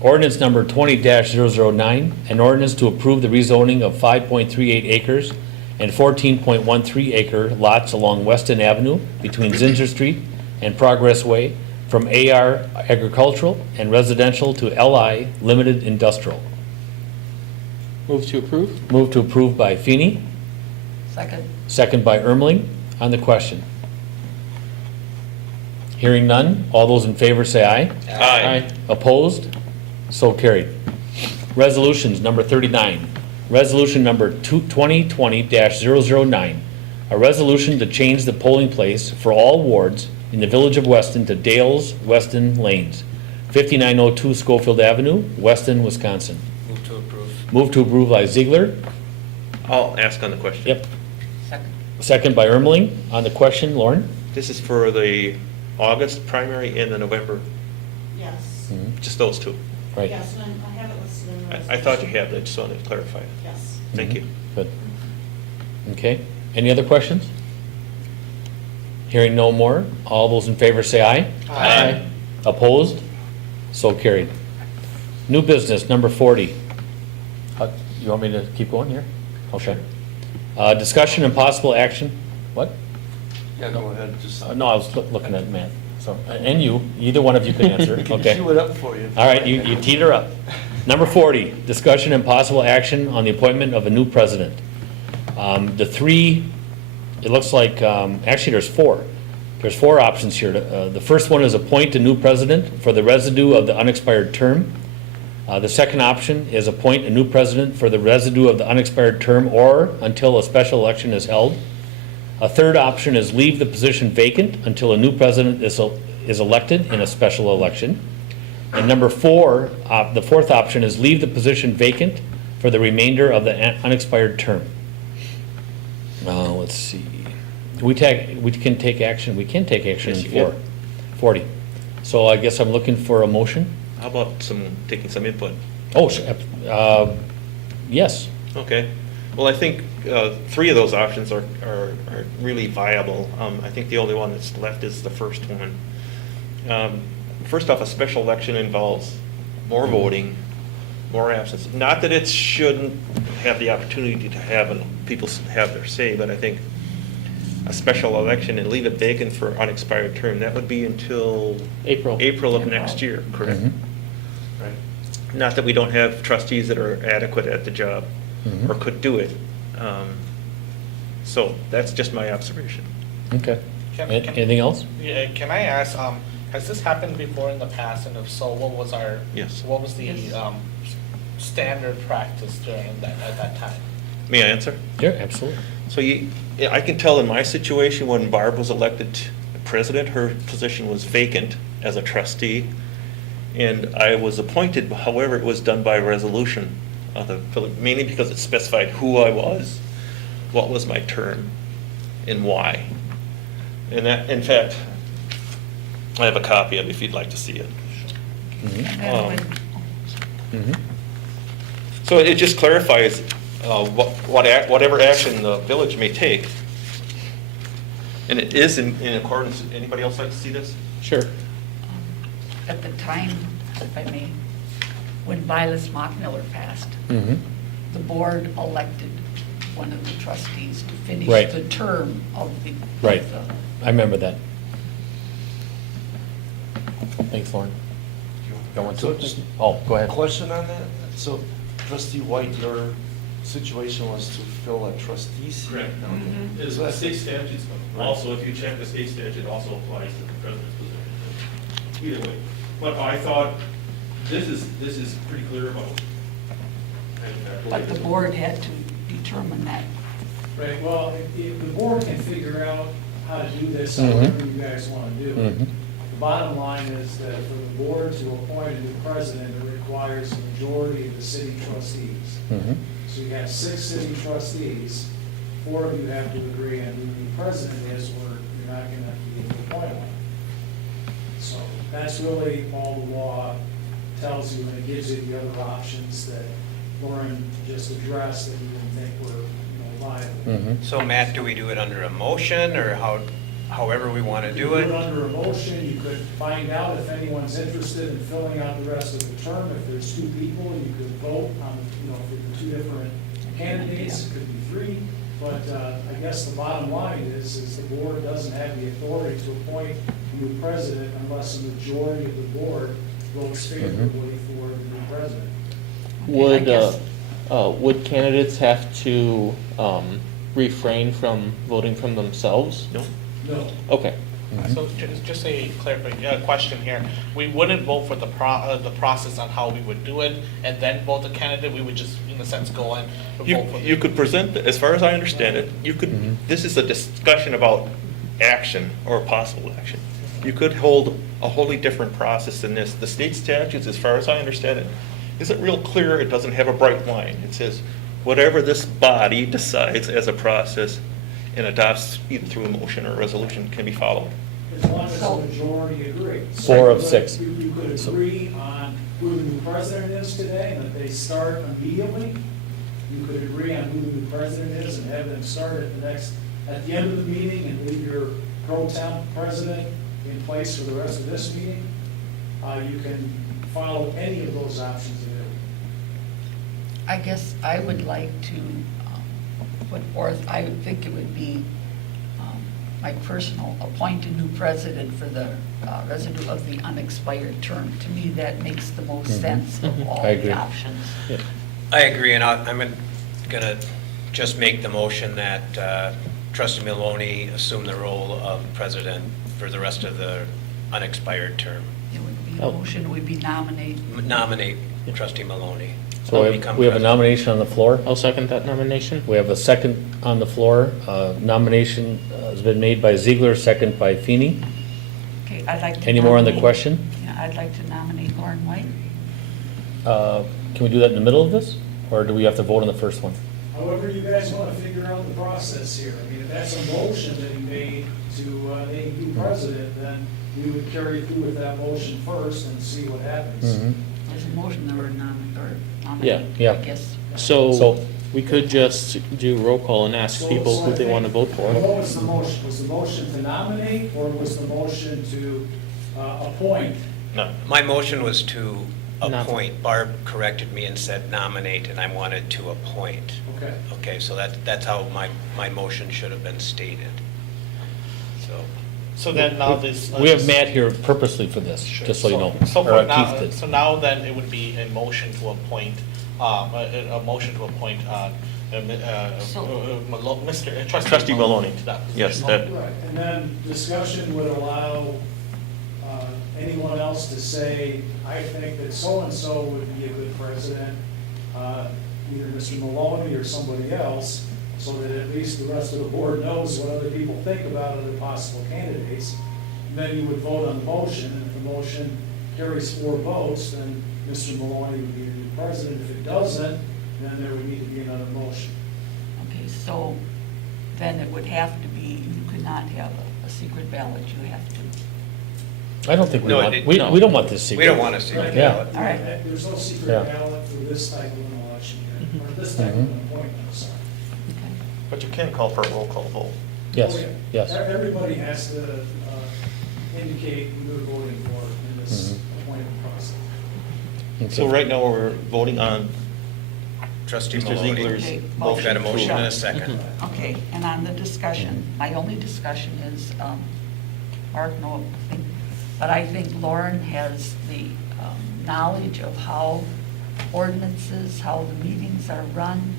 ordinance number 20-009, an ordinance to approve the rezoning of 5.38 acres and 14.13 acre lots along Weston Avenue between Zinzer Street and Progress Way from AR Agricultural and Residential to LI Limited Industrial. Move to approve? Move to approve by Feeney, Second. second by Ermeling on the question. Hearing none, all those in favor say aye. Aye. Opposed? So carried. Resolutions, number 39. Resolution number 2020-009, a resolution to change the polling place for all wards in the Village of Weston to Dales Weston Lanes, 5902 Schofield Avenue, Weston, Wisconsin. Move to approve. Move to approve by Ziegler. I'll ask on the question. Yep. Second. Second by Ermeling on the question. Lauren? This is for the August primary and the November, Yes, just those two. Right. yes, and I have it listed in the I thought you resolution. had, I just wanted to clarify. Yes. Thank you. Good. Okay. Any other questions? Hearing no more, all those in favor say aye. Aye. Opposed? So carried. New business, number 40. You want me to keep going here? Okay. Discussion and possible action, what? Yeah, go ahead, just. No, I was looking at Matt, so, and you, either one of you can answer, okay? Cue it up for you. All right, you teed her up. Number 40, discussion and possible action on the appointment of a new president. The three, it looks like, actually there's four. There's four options here. The first one is appoint a new president for the residue of the unexpired term. The second option is appoint a new president for the residue of the unexpired term or until a special election is held. A third option is leave the position vacant until a new president is elected in a special election. And number four, the fourth option is leave the position vacant for the remainder of the unexpired term. Let's see. We can take action in Yes, you can. 40. So I guess I'm looking for a motion. How about taking some input? Oh, yes. Okay. Well, I think three of those options are really viable. I think the only one that's left is the first one. First off, a special election involves more voting, more absence. Not that it shouldn't have the opportunity to have people have their say, but I think a special election and leave it vacant for unexpired term, that would be until April of next year, correct? Right. Not that we don't have trustees that are adequate at the job or could do it. So that's just my observation. Okay. Can- Anything else? Yeah, can I ask, has this happened before in the past, and if so, what was Yes. what was the standard practice at that time? May I answer? Yeah, absolutely. So I can tell in my situation, when Barb was elected president, her position was vacant as a trustee, and I was appointed. However, it was done by resolution of the village, mainly because it specified who I was, what was my term, and why. And that, in fact, I have a copy of it if you'd like to see it. So it just clarifies whatever action the village may take. And it is in accordance. Anybody else like to see this? Sure. At the time, if I may, when Vilas Mockmiller passed, the board elected one of the trustees to finish Right. the term of the. Right. of the- I remember that. Thanks, Lauren. So just Oh, go ahead. question on that? So trustee White, your situation was to fill a trustee seat? Correct. Okay. Is the state statutes, also, if you check the state statute, also applies to the president's position. Either way. But I thought, this is pretty clear about. But the board had to determine that. Right, well, if the board can figure out how to do this, however you guys want to do it. The bottom line is that for the board to appoint a new president, it requires a majority of the city trustees. So you have 6 city trustees, 4 of you have to agree on who the new president is, or you're not going to be able to appoint one. So that's really all the law tells you, and it gives you the other options that Lauren just addressed that you didn't think were viable. So Matt, do we do it under a motion, or however we want to do You it? could under a motion, you could find out if anyone's interested in filling out the rest of the term. If there's 2 people, you could vote on, for the 2 different candidates, it could be 3. But I guess the bottom line is the board doesn't have the authority to appoint a new president unless a majority of the board votes favorably for the new president. Would candidates have to refrain from voting from themselves? No. No. Okay. So just a clarification, question here. We wouldn't vote for the process on how we would do it and then vote the candidate. We would just, in a sense, go in and vote for You could present, as far as I understand it, you could, this is a discussion about action or possible action. You could hold a wholly different process than this. The state statutes, as far as I understand it, isn't real clear. It doesn't have a bright line. It says, whatever this body decides as a process and adopts either through a motion or a resolution can be followed. As long as the majority agree. 4 of 6. You could agree on who the new president is today, and that they start immediately. You could agree on who the new president is and have them start at the end of the meeting and leave your pro temp president in place for the rest of this meeting. You can follow any of those options available. I guess I would like to put forth, I would think it would be my personal, appoint a new president for the residue of the unexpired term. To me, that makes the most sense of all I agree. the options. I agree, and I'm going to just make the motion that Trustee Maloney assume the role of president for the rest of the unexpired term. It would be a motion, would be Nominate Trustee Maloney. So we Become have a president. nomination on the floor. I'll second that nomination. We have a second on the floor. Nomination has been made by Ziegler, second by Feeney. Okay, I'd like to. Any more on the nominate- question? Yeah, I'd like to nominate Lauren White. Can we do that in the middle of this, or do we have to vote on the first one? However you guys want to figure out the process here. I mean, if that's a motion that you made to name you president, then we would carry through with that motion first and see what happens. Mhm. There's a motion that we're nominating, Yeah. Yeah. I guess. So we could just do roll call and ask people who they want to vote What for. was the motion? Was the motion to nominate, or was the motion to appoint? No. My motion was to Nom- appoint. Barb corrected me and said nominate, and I wanted to appoint. Okay. Okay, so that's how my motion should have been stated. So, So then now this. We have Matt here purposely for this, just so you know. So Or, for now, Keith did. so now then it would be a motion to appoint, a motion to appoint, Mr. Trustee Maloney. to that Yes, position. that, Right, and then discussion would allow anyone else to say, I think that so-and-so would be a good president, either Mr. Maloney or somebody else, so that at least the rest of the board knows what other people think about other possible candidates. And then you would vote on the motion, and if the motion carries 4 votes, then Mr. Maloney would be the new president. If it doesn't, then there would need to be another motion. Okay, so then it would have to be, you could not have a secret ballot, you have to. I don't think we No, want, it- we no. don't want this secret. we don't want a secret Yeah. ballot. All right. There's no secret Yeah. ballot for this type of an election here, or this type of an appointment, sorry. Okay. but you can call for a roll call vote. Yes, Oh, yeah. yes. Everybody has to indicate who they're voting for in this appointment process. So right now, we're voting on Trustee Mr. Maloney. Ziegler's Okay, We've motion. got a motion and a to- second. Okay, and on the discussion, my only discussion is, Mark, no, but I think Lauren has the knowledge of how ordinances, how the meetings are run.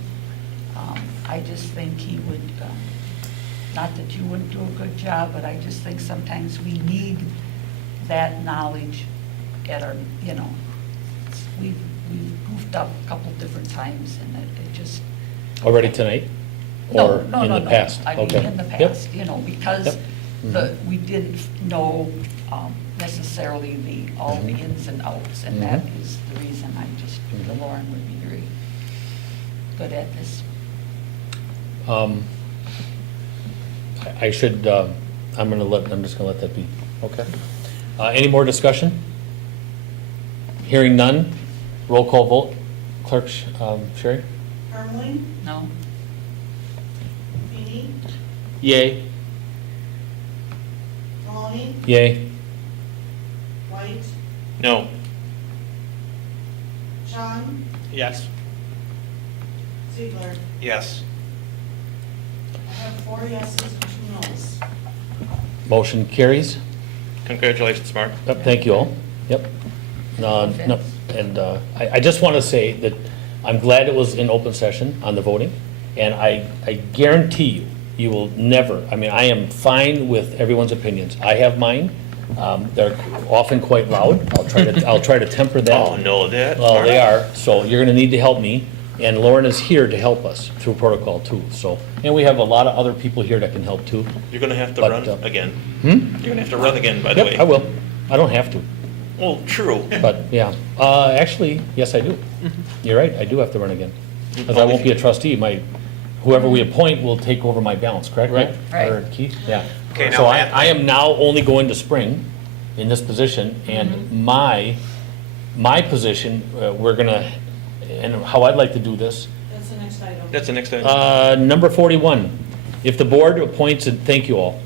I just think he would, not that you wouldn't do a good job, but I just think sometimes we need that knowledge at our, we've goofed up a couple different times, and it just. Already tonight? No, Or no, in no, the no. past? I mean, Okay. in the Yep. past, because Yep. we didn't know necessarily all the ins and outs, and that Mhm. is the reason I just, think Lauren would be very good at this. I should, I'm just gonna let that be. Okay. Any more discussion? Hearing none, roll call vote. Clerk, Sherry? Ermeling, No? Feeny, Yay. Maloney, Yay. White, No. Sean, Yes. Ziegler. Yes. I have 4 yeses and 2 noes. Motion carries. Congratulations, Mark. Yep, thank you all. Yep. No, and I just want to say that I'm glad it was in open session on the voting, and I guarantee you, you will never, I mean, I am fine with everyone's opinions. I have mine. They're often quite loud. I'll try to temper that. Oh, no, that. Well, they are, so you're gonna need to help me, and Lauren is here to help us through protocol too, so. And we have a lot of other people here that can help too. You're gonna have to But, run again. Hmm? You're gonna have to run again, by the way. Yep, I will. I don't have to, Well, true. but, yeah. Actually, yes, I do. You're right, I do have to run again. Because I won't be a trustee, whoever we appoint will take over my balance, correct? Right. Matt? Or Keith? Yeah. Okay, now So Matt- I am now only going to spring in this position, and my position, we're gonna, and how I'd like to do this, That's the next item. That's the next item. Number 41, if the board appoints, thank you all.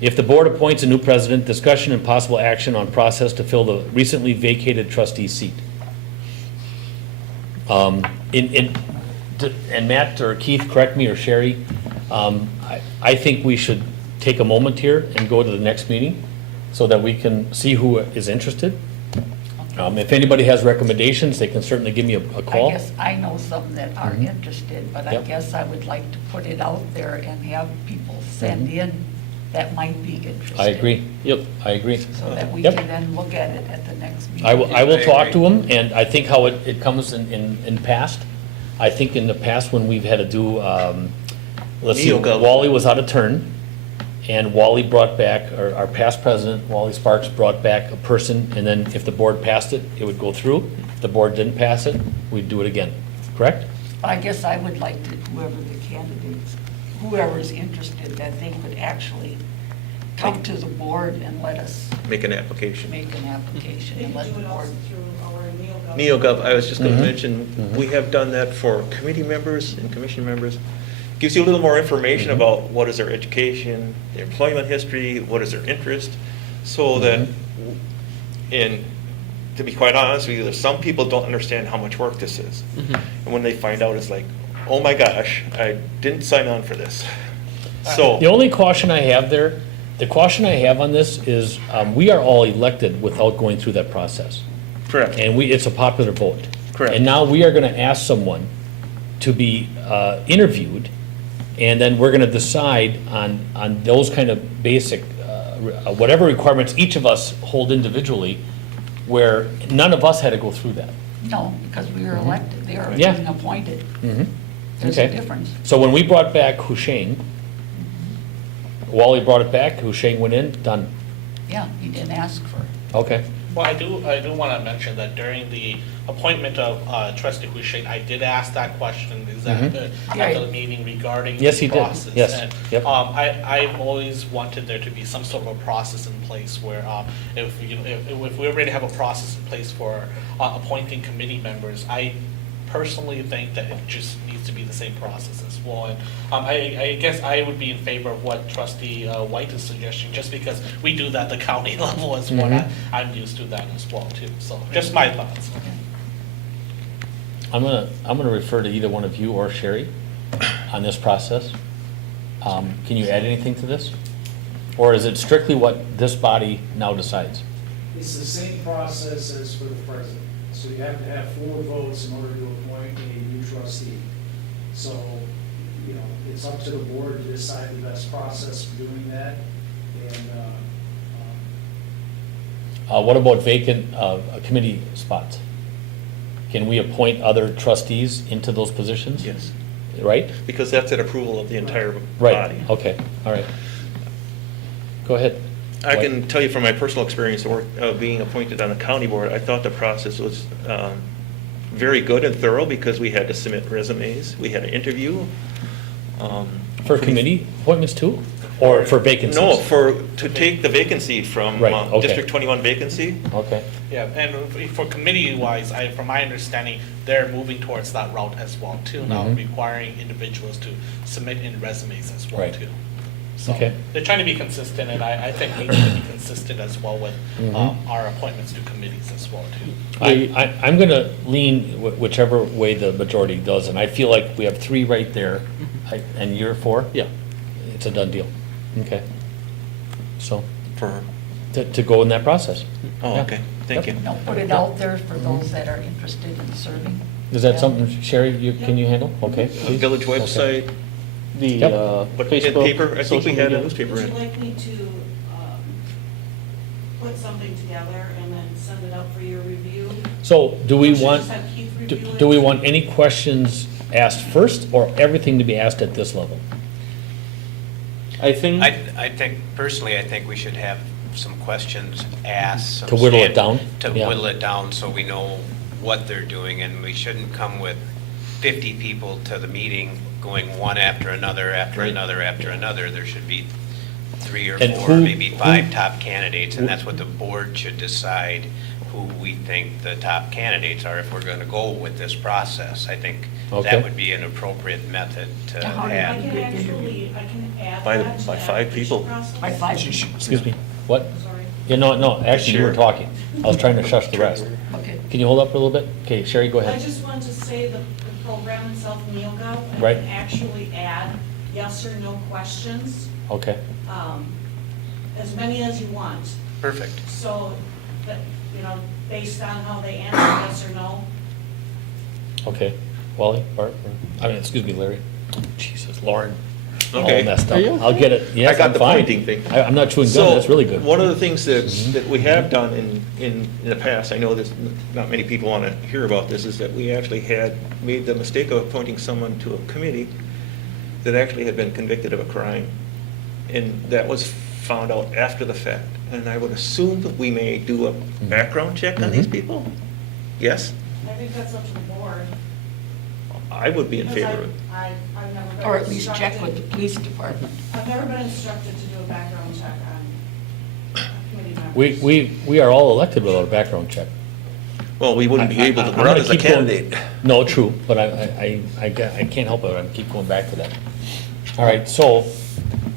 If the board appoints a new president, discussion and possible action on process to fill the recently vacated trustee seat. And Matt or Keith, correct me, or Sherry, I think we should take a moment here and go to the next meeting so that we can see who is interested. If anybody has recommendations, they can certainly give me a call. I guess I know some that are interested, but I Yep. guess I would like to put it out there and have people send in that might be interested. I agree. Yep, I agree. So that we Yep. can then look at it at the next meeting. I will talk to him, and I think how it comes in past, I think in the past when we've had to do, let's see, NeoGov. Wally was out of turn, and Wally brought back, or our past president, Wally Sparks, brought back a person, and then if the board passed it, it would go through. If the board didn't pass it, we'd do it again, correct? I guess I would like to, whoever's interested, that they could actually come to the board and let us Make an application. make an application They and can let do the it board. also through our NeoGov, I was just going Mhm. to mention, we have done that for committee members and commission members. Gives you a little more information Mhm. about what is their education, their employment history, what is their interest, so that, and to be quite honest with you, some people don't understand how much work this is. And when they find out, it's like, oh my gosh, I didn't sign on for this. So. The only caution I have there, the caution I have on this is, we are all elected without going through that process. Correct. And it's a popular vote. Correct. And now we are gonna ask someone to be interviewed, and then we're gonna decide on those kind of basic, whatever requirements each of us hold individually, where none of us had to go through that. No, because we were elected, they are Yeah. being appointed. Mhm. There's a Okay. difference. So when we brought back Husheng, Wally brought it back, Husheng went in, done. Yeah, he didn't ask for it. Okay. Well, I do want to mention that during the appointment of Trustee Husheng, I did ask that question, is that at the meeting regarding Yes, the he did. process. Yes. And, Yep. I've always wanted there to be some sort of a process in place where, if we already have a process in place for appointing committee members, I personally think that it just needs to be the same process as well. And I guess I would be in favor of what Trustee White is suggesting, just because we do that at the county level as well. Mhm. I'm used to that as well too. So just my thoughts. I'm gonna refer to either one of you or Sherry on this process. Can you add anything to this? Or is it strictly what this body now decides? It's the same process as for the president. So you have to have 4 votes in order to appoint a new trustee. So, it's up to the board to decide the best process for doing that. And, What about vacant committee spots? Can we appoint other trustees into those positions? Yes. Right? Because that's at approval of the entire Right, body. okay, all right. Go ahead. I White. can tell you from my personal experience of being appointed on the county board, I thought the process was very good and thorough because we had to submit resumes, we had an interview. For committee appointments too? Or for vacancies? No, to take the vacancy from Right, okay. District 21 vacancy. Okay. Yeah, and for committee-wise, from my understanding, they're moving towards that route as well too now, Mhm. requiring individuals to submit in resumes as well Right. too. So Okay. they're trying to be consistent, and I think we need to be consistent as well with Mhm. our appointments to committees as well too. I'm gonna lean whichever way the majority does, and I feel like we have 3 right there, and you're 4? Yeah. It's a done deal. Okay. So, For, to go in that process. oh, Yeah. okay, thank you. Now, put it out there for those that are interested in serving. Is that Yeah. something, Sherry, can you handle? Okay. please. Village Okay. website, The Yep. but in Facebook, paper, I think social we had a media. newspaper Would in. you like me to put something together and then send it out for your review? So, do we Or should want, just have Keith do review it? do we want any questions asked first, or everything to be asked at this level? I think, I think, personally, I think we should have some questions asked. some To whittle it down? To Yeah. whittle it down so we know what they're doing, and we shouldn't come with 50 people to the meeting going one after another, after Right. another, after another. There should be 3 or And 4, who- maybe 5 who- top candidates, and that's what the board should decide, who we think the top candidates are if we're going to go with this process. I think Okay. that would be an appropriate method to Yeah, how do I have. can actually, I can add By the- that to by the 5 application people. process. By 5. Excuse me, what? Sorry. Yeah, no, actually, you were Sure. talking. I was trying to shush the rest. Okay. Can you hold up a little bit? Okay, Sherry, go I ahead. just wanted to say the program itself, NeoGov, I Right. can actually add yes or no questions, Okay, as many as you want. Perfect. So, that, based on how they answer yes or no. okay. Wally, Bart, excuse me, Larry. Jesus, Lauren. all Okay. messed Are you? up. I'll get it, yes, I got I'm the fine. pointing thing. I'm not chewing So, gum, that's really good. One of the things that we have done in the past, I know there's not many people want to hear about this, is that we actually had made the mistake of appointing someone to a committee that actually had been convicted of a crime. And that was found out after the fact. And I would assume that we may do a background check on these Mhm. people? Yes? I think that's up to the board. I would be in Because favor of it. I've never been Or at least check instructed- with the police department. I've never been instructed to do a background check on committee members. We are all elected without a background check. Well, we wouldn't be able to I'm run gonna as a keep going- candidate. No, true, but I can't help it, I keep going back to that. All right, so,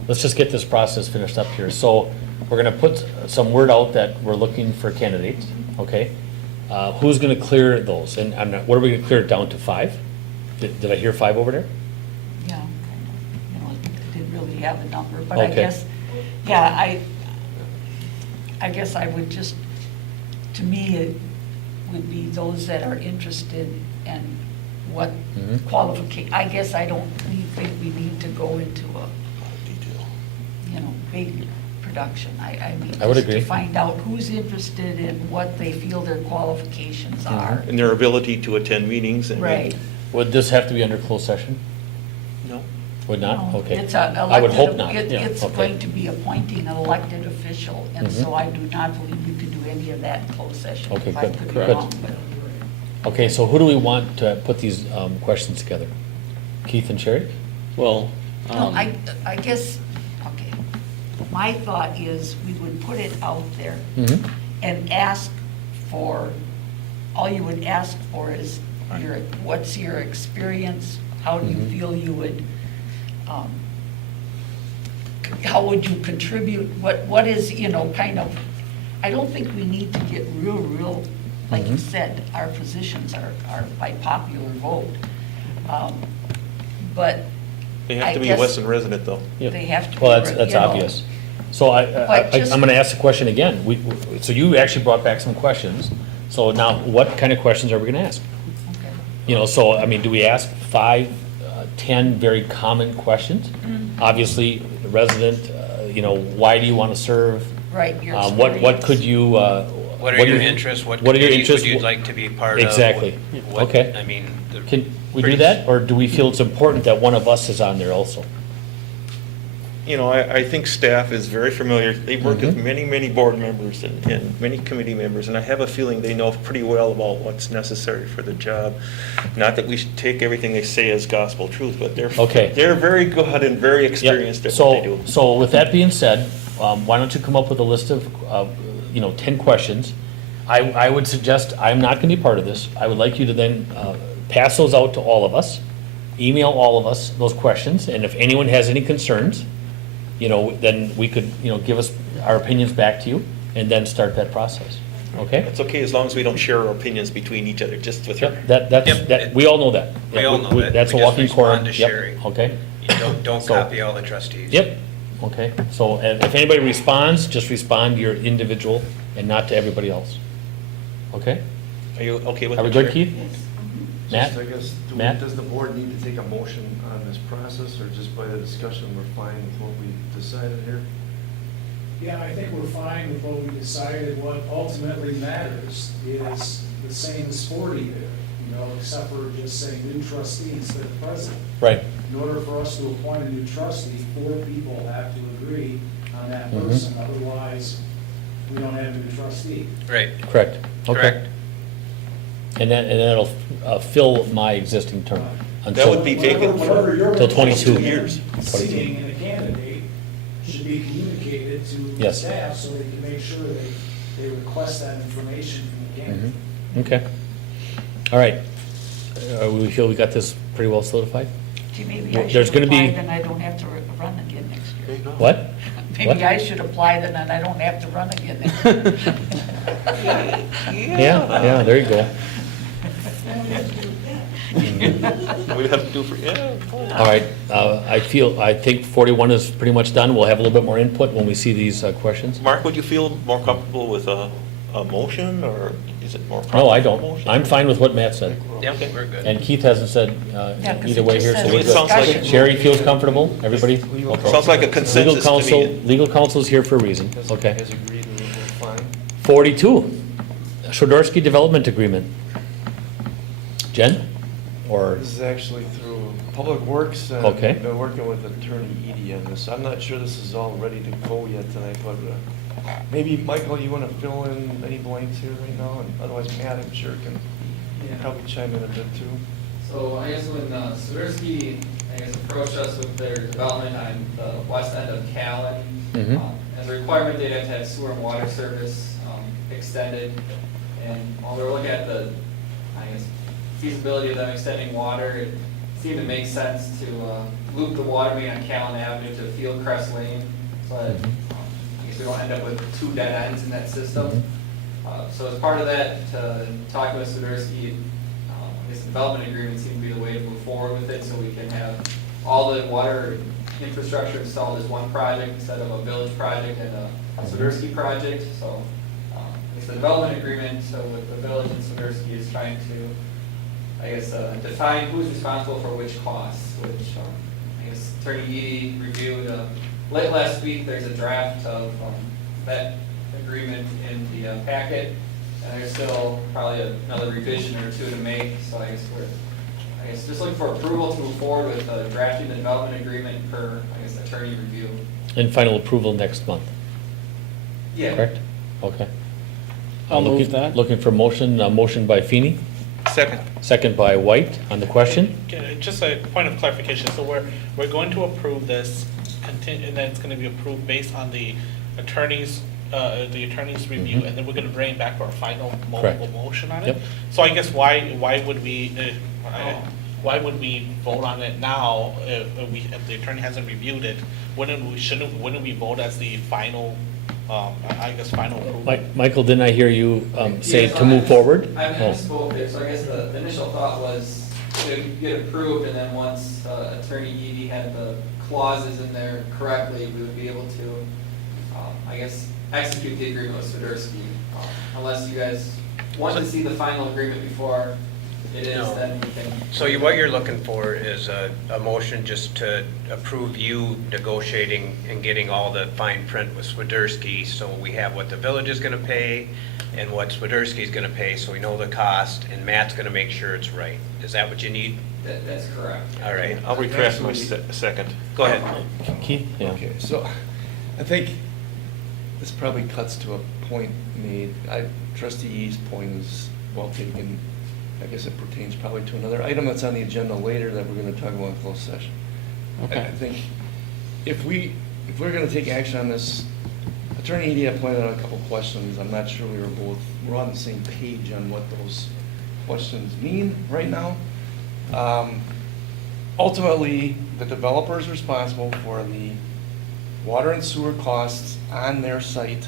let's just get this process finished up here. So, we're gonna put some word out that we're looking for candidates, okay? Who's gonna clear those? And I'm not, what are we gonna clear it down to, 5? Did I hear 5 over there? Yeah, kind of, didn't really have a number, but I Okay. guess, yeah, I guess I would just, to me, it would be those that are interested and what Mhm. qualification, I guess I don't think we need to go into a, big production. I mean, I would just agree. to find out who's interested in what they feel their qualifications Mm-hmm. are. And their ability to attend meetings and. Right. Would this have to be under closed session? No. Would not? No, Okay. It's a I would elected- hope not, it- yeah, It's okay. going to be appointing an elected official, and Mhm. so I do not believe you can do any of that in closed session. Okay, If I good, could be good. wrong, but- Okay, so who do we want to put these questions together? Keith and Sherry? Well, No, I guess, okay, my thought is we would put it out there Mhm. and ask for, all you would ask for is what's your experience? How do you Mhm. feel you would, how would you contribute? What is, kind of, I don't think we need to get real, like you Mhm. said, our positions are by popular vote. But They I have to be a guess- Weston resident, though. Yep. They have to Well, be, that's you know. obvious. So But just- I'm gonna ask the question again. So you actually brought back some questions. So now, what kind of questions are we gonna ask? Okay. So, I mean, do we ask 5, 10 very common questions? Mm-hmm. Obviously, the resident, why do you wanna serve? Right, your What could experience. you, What are your interests? What are your committees would interests? you like to be part of? Exactly. What- Okay. I mean. Can we do pretty- that, or do we feel it's important that one of us is on there also? I think staff is very familiar. They've worked with Mhm. many board members and many committee members, and I have a feeling they know pretty well about what's necessary for the job. Not that we should take everything they say as gospel truth, but Okay. they're very good and very Yep. experienced at what they do. So with that being said, why don't you come up with a list of, 10 questions? I would suggest, I'm not going to be part of this. I would like you to then pass those out to all of us, email all of us those questions, and if anyone has any concerns, then we could, give us our opinions back to you, and then start that process. Okay? It's okay as long as we don't share our opinions between each other, just with her. Yep, Yep. we all know that. We all know that. That's a We just walking quorum. respond to Yep, sharing. okay? Don't So- copy all the trustees. Yep, okay. So and if anybody responds, just respond to your individual and not to everybody else. Okay? Are you okay with Are we that, good, Chair? Keith? Matt? Just, I guess, Matt? does the board need to take a motion on this process, or just by the discussion, we're fine with what we decided here? Yeah, I think we're fine with what we decided. What ultimately matters is the same as 40 there, except for just saying new trustee instead of president. Right. In order for us to appoint a new trustee, 4 people have to agree on that Mhm. person, otherwise we don't have a new trustee. Right. Correct. Okay. Correct. And that'll fill my existing term. That would be vacant Whatever you're Till 22 years. seeing in a candidate should be communicated to the Yes. staff so they can make sure they request that information from the candidate. Mhm. Okay. All right. We feel we got this pretty well solidified? Gee, maybe Well, I there's should gonna apply, be- then I don't have to run again next year. What? What? Maybe I should apply, then I don't have to run again next year. Yeah, there you go. We'd have to do for, All right, I think 41 is pretty much done. We'll have a little bit more input when we see these questions. Mark, would you feel more comfortable with a motion, or is it more? No, I proper don't. motion? I'm fine with what Matt said. Yep, we're good. And Keith hasn't said Yeah, 'cause either it way just here, says so we're It sounds like- good. Sherry feels comfortable? Everybody? Okay. Sounds like a consensus to me. Legal counsel's here for a reason. Okay. Has agreed, we're fine. 42, Shodorsky Development Agreement. Jen? Or, This is actually through Public Works, and Okay. I've been working with Attorney Edie on this. I'm not sure this is all ready to go yet tonight, but maybe, Michael, you want to fill in any blanks here right now? And otherwise, Matt, I'm sure, can Yeah. probably chime in a bit too. So I guess when Swiderski, I guess, approached us with their development on the west end of Callan, Mhm. as a requirement, they'd have to have sewer and water service extended. And while we were looking at the, I guess, feasibility of them extending water, it seemed to make sense to loop the water main on Callan Avenue to Fieldcrest Lane, so that I guess we don't end up with two dead ends in that system. So as part of that, talking with Swiderski, I guess the development agreement seemed to be the way to move forward with it, so we can have all the water infrastructure installed as one project instead of a village project and a Swiderski project. So I guess the development agreement with the village and Swiderski is trying to, I guess, define who's responsible for which costs, which I guess Attorney Edie reviewed late last week. There's a draft of that agreement in the packet, and there's still probably another revision or two to make. So I guess just looking for approval to move forward with drafting the development agreement per, I guess, attorney review. and final approval next month, Yeah. correct? Okay. I'll move Looking- that. Looking for motion, motion by Feeny, Second. second by White on the question. Just a point of clarification, so we're going to approve this, and then it's gonna be approved based on the attorney's review, and then we're gonna bring back our final Correct. motion on it? Yep. So I guess why would we vote on it now if the attorney hasn't reviewed it? Wouldn't we vote as the final, I guess, final approval? Michael, didn't I hear you say Yeah, so to move forward? I Oh. misspoke there, so I guess the initial thought was to get approved, and then once Attorney Edie had the clauses in there correctly, we would be able to, I guess, execute the agreement with Swiderski. Unless you guys want to see the final agreement before it is, No. then we can. So what you're looking for is a motion just to approve you negotiating and getting all the fine print with Swiderski, so we have what the village is gonna pay and what Swiderski's gonna pay, so we know the cost, and Matt's gonna make sure it's right. Is that what you need? That's correct. All right. I'll retract my second. Go ahead. Keith? Yeah. Okay, so I think this probably cuts to a point made. Trustee E's point is well taken. I guess it pertains probably to another item that's on the agenda later that we're going to talk about in closed session. Okay. I think if we're going to take action on this, Attorney Edie pointed out a couple questions. I'm not sure we're on the same page on what those questions mean right now. Ultimately, the developer is responsible for the water and sewer costs on their site.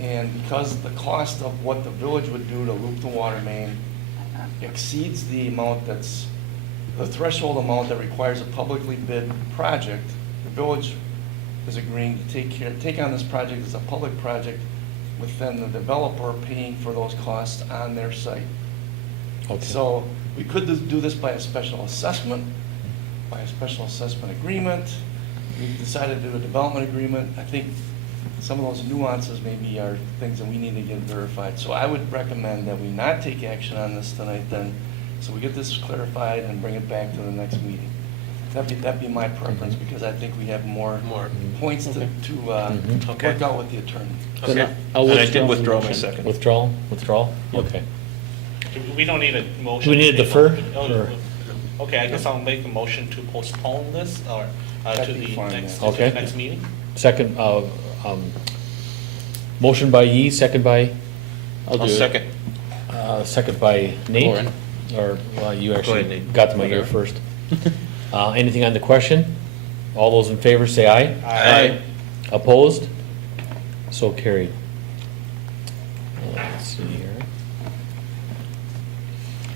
And because the cost of what the village would do to loop the water main exceeds the amount the threshold amount that requires a publicly bid project, the village is agreeing to take on this project as a public project with then the developer paying for those costs on their site. Okay. So we could do this by a special assessment agreement. We've decided to do a development agreement. I think some of those nuances maybe are things that we need to get verified. So I would recommend that we not take action on this tonight then, so we get this clarified and bring it back to the next meeting. That'd be my preference, because I think we have more points to work out with the attorney. Okay. And I did withdraw my second. Withdrawal? Okay. We don't need a motion. Do we need to defer, Oh, or- Okay, I guess I'll make a motion to postpone this, or to That'd be the fine, next, yeah. to the Okay. next meeting. Second, motion by Yi, second by? I'll second. Second by Nate? Lauren. Or, well, you ahead, actually Nate. got to my ear first. Anything on the question? All those in favor say aye. Aye. Opposed? So carried. Let's see here.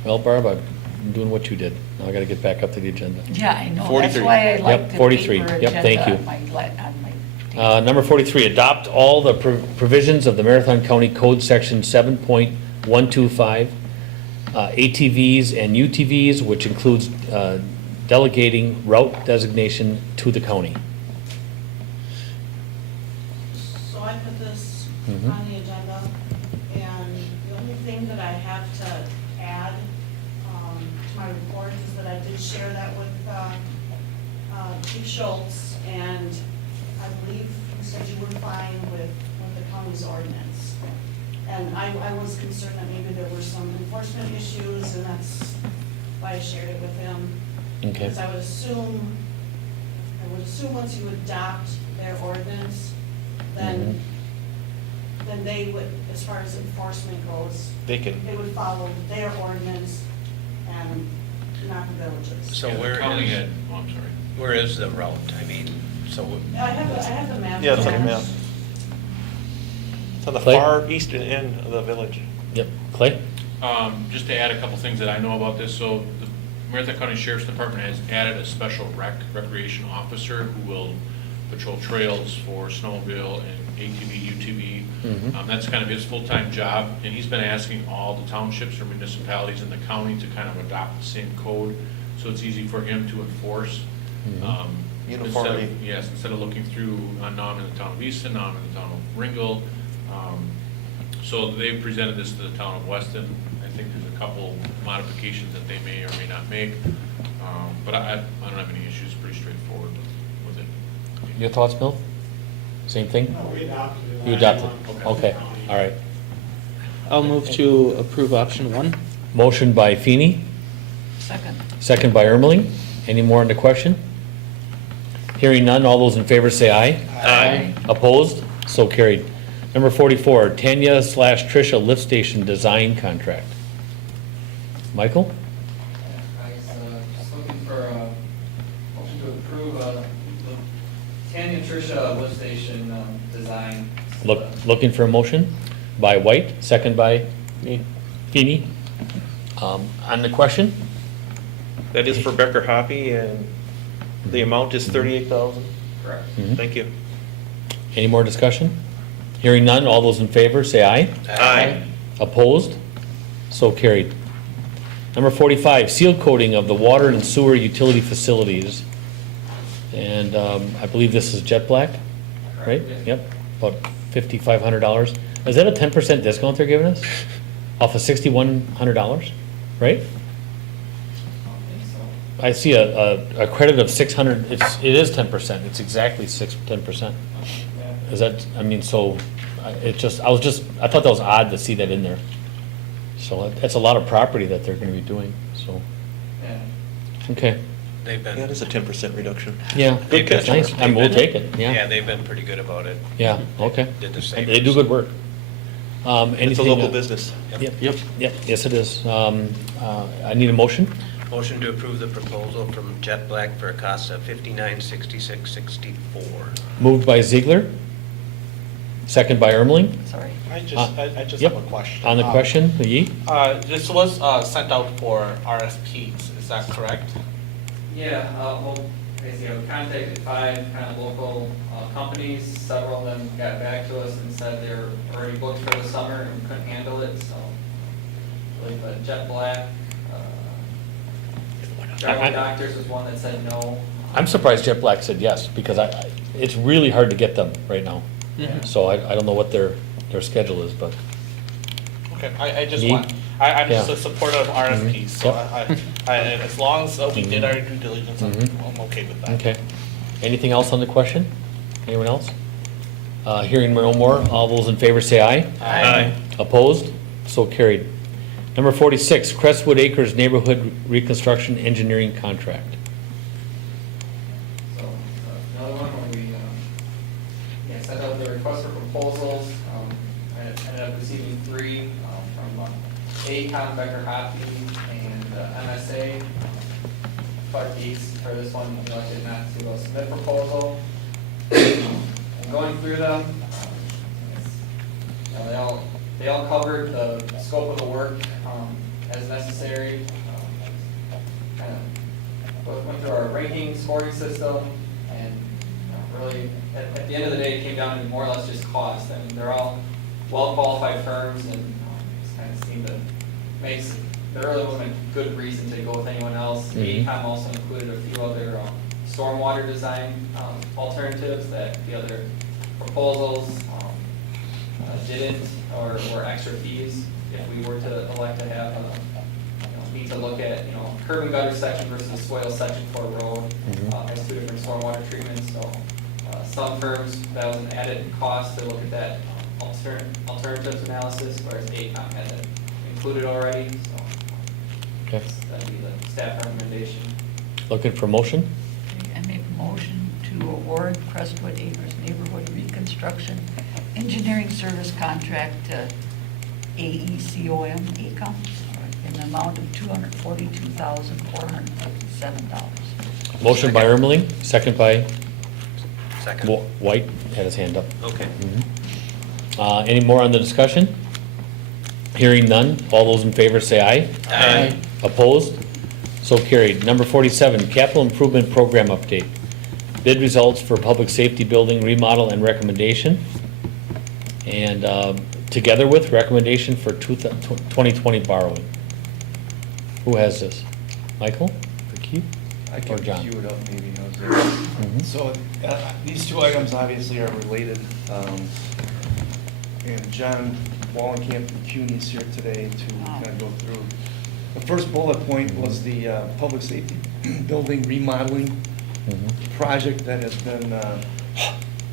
Well, Barb, I'm doing what you did. Now I gotta get back up to the agenda. Yeah, I know, that's 43. why I like Yep, the 43. paper Yep, thank agenda you. on my Number 43, adopt all the provisions of the Marathon County Code Section 7.125, ATVs and UTVs, which includes delegating route designation to the county. So I put this Mhm. on the agenda, and the only thing that I have to add to my report is that I did share that with Chief Schultz, and I believe you said you were fine with the county's ordinance. And I was concerned that maybe there were some enforcement issues, and that's why I shared it with him. Okay. Because I would assume once you adopt their ordinance, then they would, as far as enforcement goes, They can, it would follow their ordinance and not the villages. So Yeah, the where county is, had- oh, I'm sorry. where is the route? I mean, so, I have the map. yeah, it's on the there. map. It's on the Clay? far eastern end of the village. Yep. Clay? Just to add a couple things that I know about this, so the Marathon County Sheriff's Department has added a special recreation officer who will patrol trails for snowmobile and ATV, UTV. Mhm. That's kind of his full-time job, and he's been asking all the townships or municipalities in the county to kind of adopt the same code, so it's easy for him to enforce. Mhm. Uniformity. Yes, instead of looking through, now I'm in the town of Easton, now I'm in the town of Ringgold. So they presented this to the town of Weston. I think there's a couple modifications that they may or may not make. But I don't have any issues, pretty straightforward with it. Your thoughts, Bill? Same thing? No, we adopted it. You adopted? Okay, all right. I'll move to approve option 1. Motion by Feeny, Second. second by Ermeling. Any more on the question? Hearing none, all those in favor say aye. Aye. Opposed? So carried. Number 44, Tanya/Tricia lift station design contract. Michael? I was just looking for a motion to approve the Tanya and Tricia lift station design. Looking for a motion by White, second by Feeny. On the question? That is for Becker Hoppy, and the amount is 38,000. Correct. Mhm. Thank you. Any more discussion? Hearing none, all those in favor say aye. Aye. Opposed? So carried. Number 45, seal coating of the water and sewer utility facilities. And I believe this is jet black, right? Correct. Yep, about $5,500. Is that a 10% discount they're giving us? Off of $6,100, right? I don't think so. I see a credit of 600, it is 10%, it's exactly 10%. Yeah. Is that, I mean, so, I thought that was odd to see that in there. So that's a lot of property that they're gonna be doing, so, Yeah. okay. they've Yeah, been, it is a 10% reduction. Yeah, Good that's catch. nice, and we'll take it, yeah, yeah. they've been pretty good about it. Yeah, okay. Did the same. They do good work. It's a Anything, local business. Yep, yes it is. I need a motion. Motion to approve the proposal from Jet Black for a cost of $59,6664. Moved by Ziegler. Second by Ermeling. Sorry. I just Yep. have a question. On the question, Yi? This was sent out for RFPs, is that correct? Yeah, well, basically, I contacted 5 kind of local companies. Several of them got back to us and said they were already booked for the summer and couldn't handle it, so I believe Jet Black, Darwin Doctors was one that said no. I'm surprised Jet Black said yes, because it's really hard to get them right now. Mhm. So I don't know what their schedule is, but, Okay, I just Ye- want, I'm just Yeah. a supporter of RFPs, so Yep. as long as we did our due diligence, Mhm. I'm okay with that. okay. Anything else on the question? Anyone else? Hearing no more, all those in favor say aye. Aye. Opposed? So carried. Number 46, Crestwood Acres Neighborhood Reconstruction Engineering Contract. So, another one where we, sent out the request for proposals. I ended up receiving 3 from AECOM, Becker Hoppy, and MSA. Clark East for this one, elected not to submit proposal. And going through them, they all covered the scope of the work as necessary. Kind of went through our ranking scoring system and really, at the end of the day, it came down to more or less just cost. I mean, they're all well-qualified firms, and just kind of seemed to make, there really wasn't a good reason to go with anyone else. Mhm. AECOM also included a few other stormwater design alternatives that the other proposals didn't, or were extra fees if we were to elect to have, need to look at, curb and gutter section versus soil section for a road. Mhm. Has two different stormwater treatments, so some firms, that was an added cost to look at that alternatives analysis, whereas AECOM had it included already, so Okay. that'd be the staff recommendation. Looking for motion? I make a motion to award Crestwood Acres Neighborhood Reconstruction Engineering Service Contract to AECOM in the amount of $242,457. Motion by Ermeling, second by Second. White, had his hand up. Okay. Any more on the discussion? Hearing none, all those in favor say aye. Aye. Opposed? So carried. Number 47, Capital Improvement Program Update. Bid results for public safety building remodel and recommendation. And together with recommendation for 2020 borrowing. Who has this? Michael? For Keith? I Or can John? queue it up maybe. How's that? Mhm. So these two items obviously are related. And John Wallenkamp from CUNY's here today to kind of go through. The first bullet point was the public safety building remodeling project that has been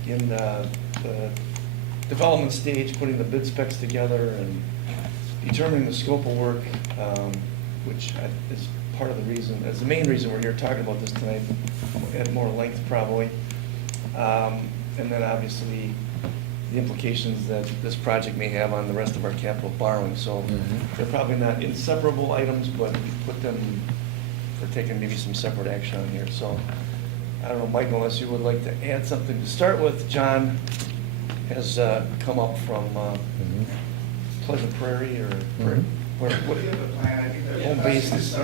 in the development stage, putting the bid specs together and determining the scope of work, which is part of the reason, is the main reason we're here talking about this tonight, at more length probably. And then obviously the implications that this project may have on the rest of our capital borrowing. So they're probably not inseparable items, but we put them, we're taking maybe some separate action on here. So I don't know, Michael, unless you would like to add something to start with. John has come up from Pleasant Prairie or where, what, home base is.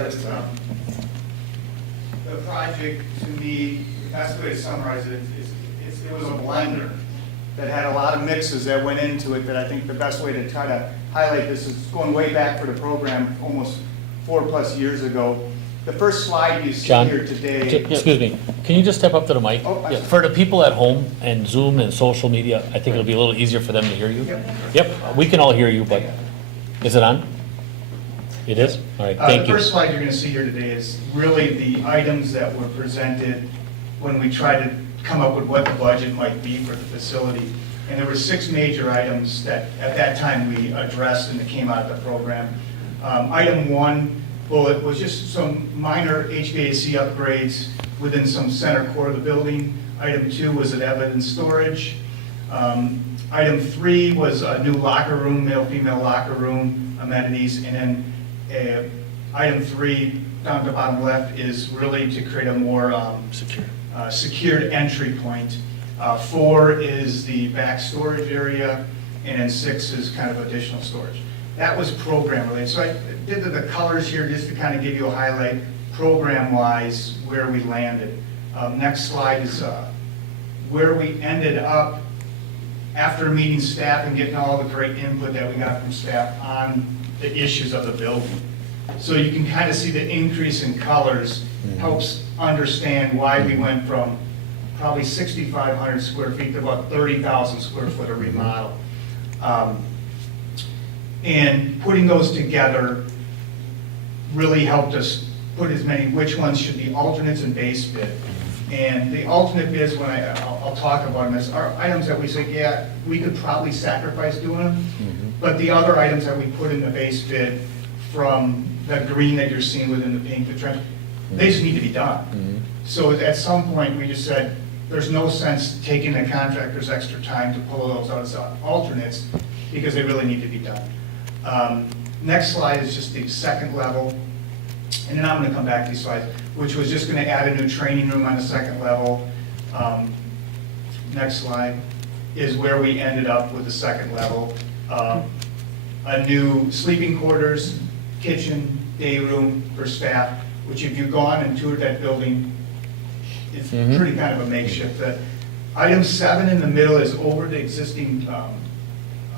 The project, to me, the best way to summarize it is, it was a blender that had a lot of mixes that went into it, that I think the best way to try to highlight this is going way back for the program, almost 4+ years ago. The first slide you see John, here today. excuse me, can you just step up to the mic? Oh, I'm sorry. For the people at home and Zoom and social media, I think it'll be a little easier for them to hear you. Yep, we can all hear you, but, is it on? It is? All right, thank The you. first slide you're going to see here today is really the items that were presented when we tried to come up with what the budget might be for the facility. And there were 6 major items that at that time we addressed and that came out of the program. Item 1 bullet was just some minor HVAC upgrades within some center core of the building. Item 2 was an evidence storage. Item 3 was a new locker room, male-female locker room amenities. And then item 3, down to the bottom left, is really to create a more secured entry point. 4 is the back storage area, and then 6 is kind of additional storage. That was program related. So I did the colors here just to kind of give you a highlight, program-wise, where we landed. Next slide is where we ended up after meeting staff and getting all the great input that we got from staff on the issues of the building. So you can kind of see the increase in colors helps understand why we went from probably 6,500 square feet to about 30,000 square foot of remodel. And putting those together really helped us put as many, which ones should be alternates and base bid. And the alternate bids, when I'll talk about them, are items that we say, yeah, we could probably sacrifice doing them. But the other items that we put in the base bid, from the green that you're seeing within the pink, the trench, they just need to be done. So at some point, we just said, there's no sense taking the contractor's extra time to pull those out as alternates, because they really need to be done. Next slide is just the second level. And then I'm going to come back to these slides, which was just going to add a new training room on the second level. Next slide is where we ended up with the second level. A new sleeping quarters, kitchen, day room for staff, which if you've gone and toured that building, it's pretty kind of a makeshift. Item 7 in the middle is over the existing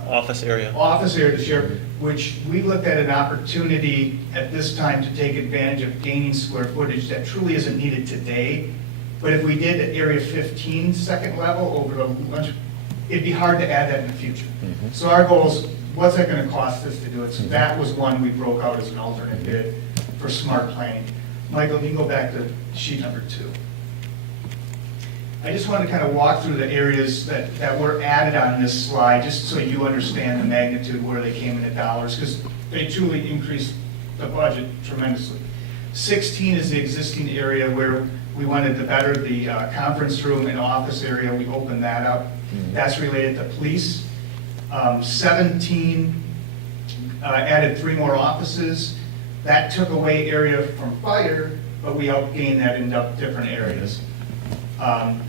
Office area. office area to share, which we looked at an opportunity at this time to take advantage of gaining square footage that truly isn't needed today. But if we did at area 15, second level over the lunch, it'd be hard to add that in the future. So our goal is, what's that gonna cost us to do it? So that was one we broke out as an alternate bid for smart planning. Michael, you can go back to sheet number 2. I just want to kind of walk through the areas that were added on this slide, just so you understand the magnitude where they came in in dollars, because they truly increased the budget tremendously. 16 is the existing area where we wanted to better the conference room and office area. We opened that up. That's related to police. 17 added 3 more offices. That took away area from fire, but we outgained that in different areas.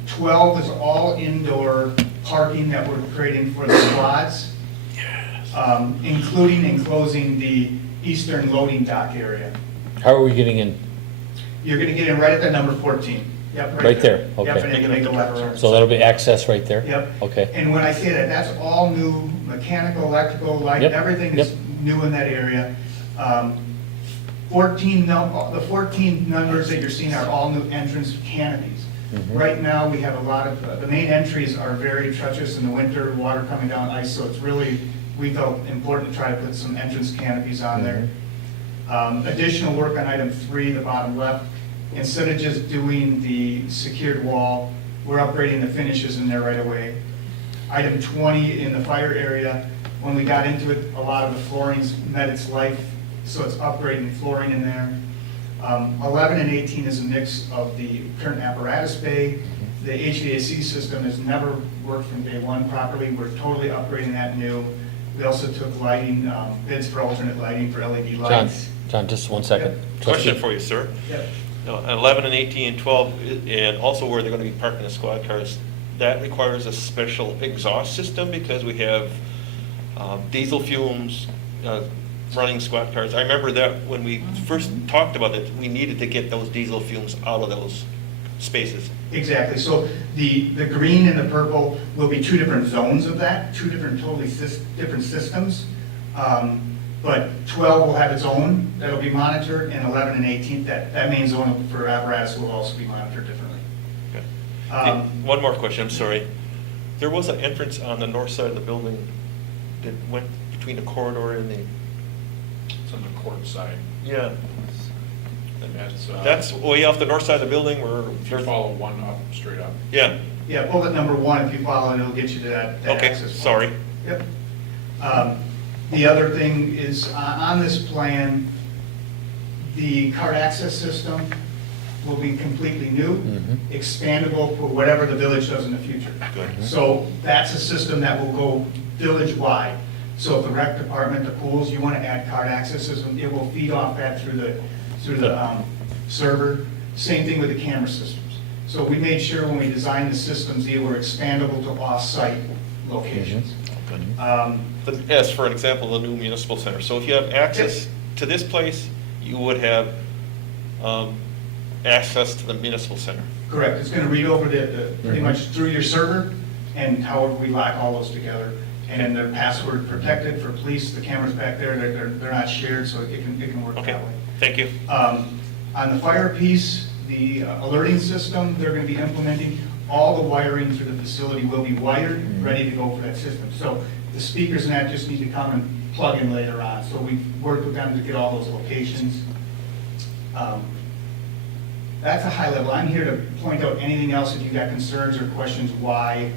12 is all indoor parking that we're creating for the squads, including enclosing the eastern loading dock area. How are we getting in? You're gonna get in right at the number 14. Yep, Right there, Yep, okay. and then you make a left turn. So that'll be access right there? Yep. Okay. And when I say that, that's all new, mechanical, electrical, light, Yep, everything is yep. new in that area. 14, the 14 numbers that you're seeing are all new entrance canopies. Right now, we have a lot of, the main entries are very treacherous in the winter, water coming down, ice, so it's really, we felt important to try to put some entrance canopies on there. Additional work on item 3, the bottom left, instead of just doing the secured wall, we're upgrading the finishes in there right away. Item 20 in the fire area, when we got into it, a lot of the flooring's met its life, so it's upgrading flooring in there. 11 and 18 is a mix of the current apparatus bay. The HVAC system has never worked from day one properly. We're totally upgrading that new. We also took lighting, bids for alternate lighting for LED lights. John, just 1 second. Question for you, sir. Yep. 11 and 18 and 12, and also where they're going to be parking the squad cars, that requires a special exhaust system because we have diesel fumes running squad cars. I remember that when we first talked about it, we needed to get those diesel fumes out of those spaces. Exactly. So the green and the purple will be 2 different zones of that, 2 different totally different systems. But 12 will have its own, that'll be monitored, and 11 and 18, that main zone for apparatus will also be monitored differently. Okay. One more question, I'm sorry. There was an entrance on the north side of the building that went between the corridor and the... It's on the court side. Yeah. That's, That's way off the north side of the building where... If you follow 1 up, straight up. Yeah. Yeah, bullet number 1, if you follow it, it'll get you to that Okay, access point. sorry. Yep. The other thing is, on this plan, the card access system will be completely new, expandable for whatever the village does in the future. Good. So that's a system that will go village-wide. So if the rec department, the pools, you want to add card access system, it will feed off that through the server. Same thing with the camera systems. So we made sure when we designed the systems, they were expandable to off-site locations. As for an example, the new municipal center. So if you have access to this place, you would have access to the municipal center. Correct. It's going to read over pretty much through your server, and however we lock all those together. And then they're password protected for police. The cameras back there, they're not shared, so it can work that way. Thank you. On the fire piece, the alerting system, they're going to be implementing, all the wiring through the facility will be wired, ready to go for that system. So the speakers and that just need to come and plug in later on. So we've worked with them to get all those locations. That's a high level. I'm here to point out anything else if you've got concerns or questions why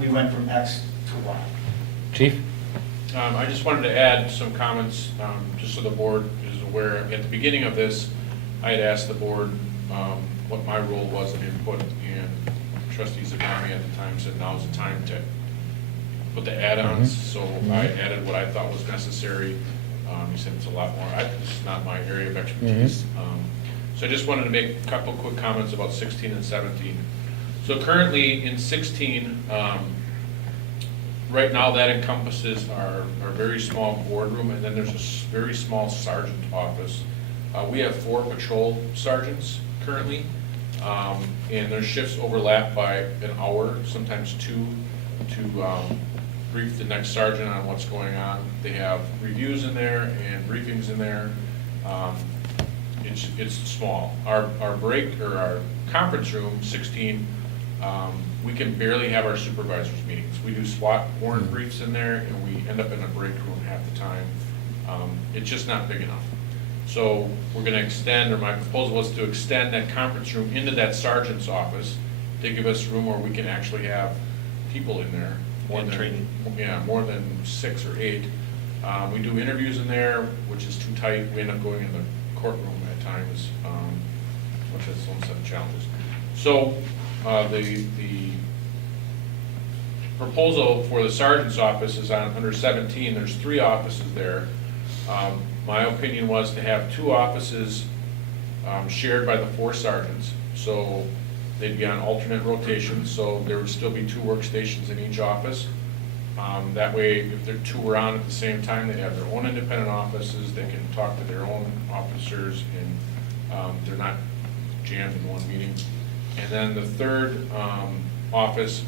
we went from X to Y. Chief? I just wanted to add some comments, just so the board is aware. At the beginning of this, I had asked the board what my role was in input, and Trustees Agami at the time said now's the time to put the add-ons. So I added what I thought was necessary. He said it's a lot more. It's not my area of expertise. So I just wanted to make a couple quick comments about 16 and 17. So currently in 16, right now that encompasses our very small boardroom, and then there's a very small sergeant office. We have 4 patrol sergeants currently, And their shifts overlap by an hour, sometimes two, to brief the next sergeant on what's going on. They have reviews in there and briefings in there. It's small. Our break, or our conference room, 16, we can barely have our supervisors meetings. We do SWAT warrant briefs in there, and we end up in a break room half the time. It's just not big enough. So we're gonna extend, or my proposal was to extend that conference room into that sergeant's office to give us room where we can actually have people in there. And training. Yeah, more than 6 or 8. We do interviews in there, which is too tight. We end up going in the courtroom at times, which has its own set of challenges. So the proposal for the sergeant's office is on under 17. There's 3 offices there. My opinion was to have 2 offices shared by the 4 sergeants, so they'd be on alternate rotations, so there would still be 2 workstations in each office. That way, if the 2 were on at the same time, they'd have their own independent offices, they can talk to their own officers, and they're not jammed in one meeting. And then the 3rd office,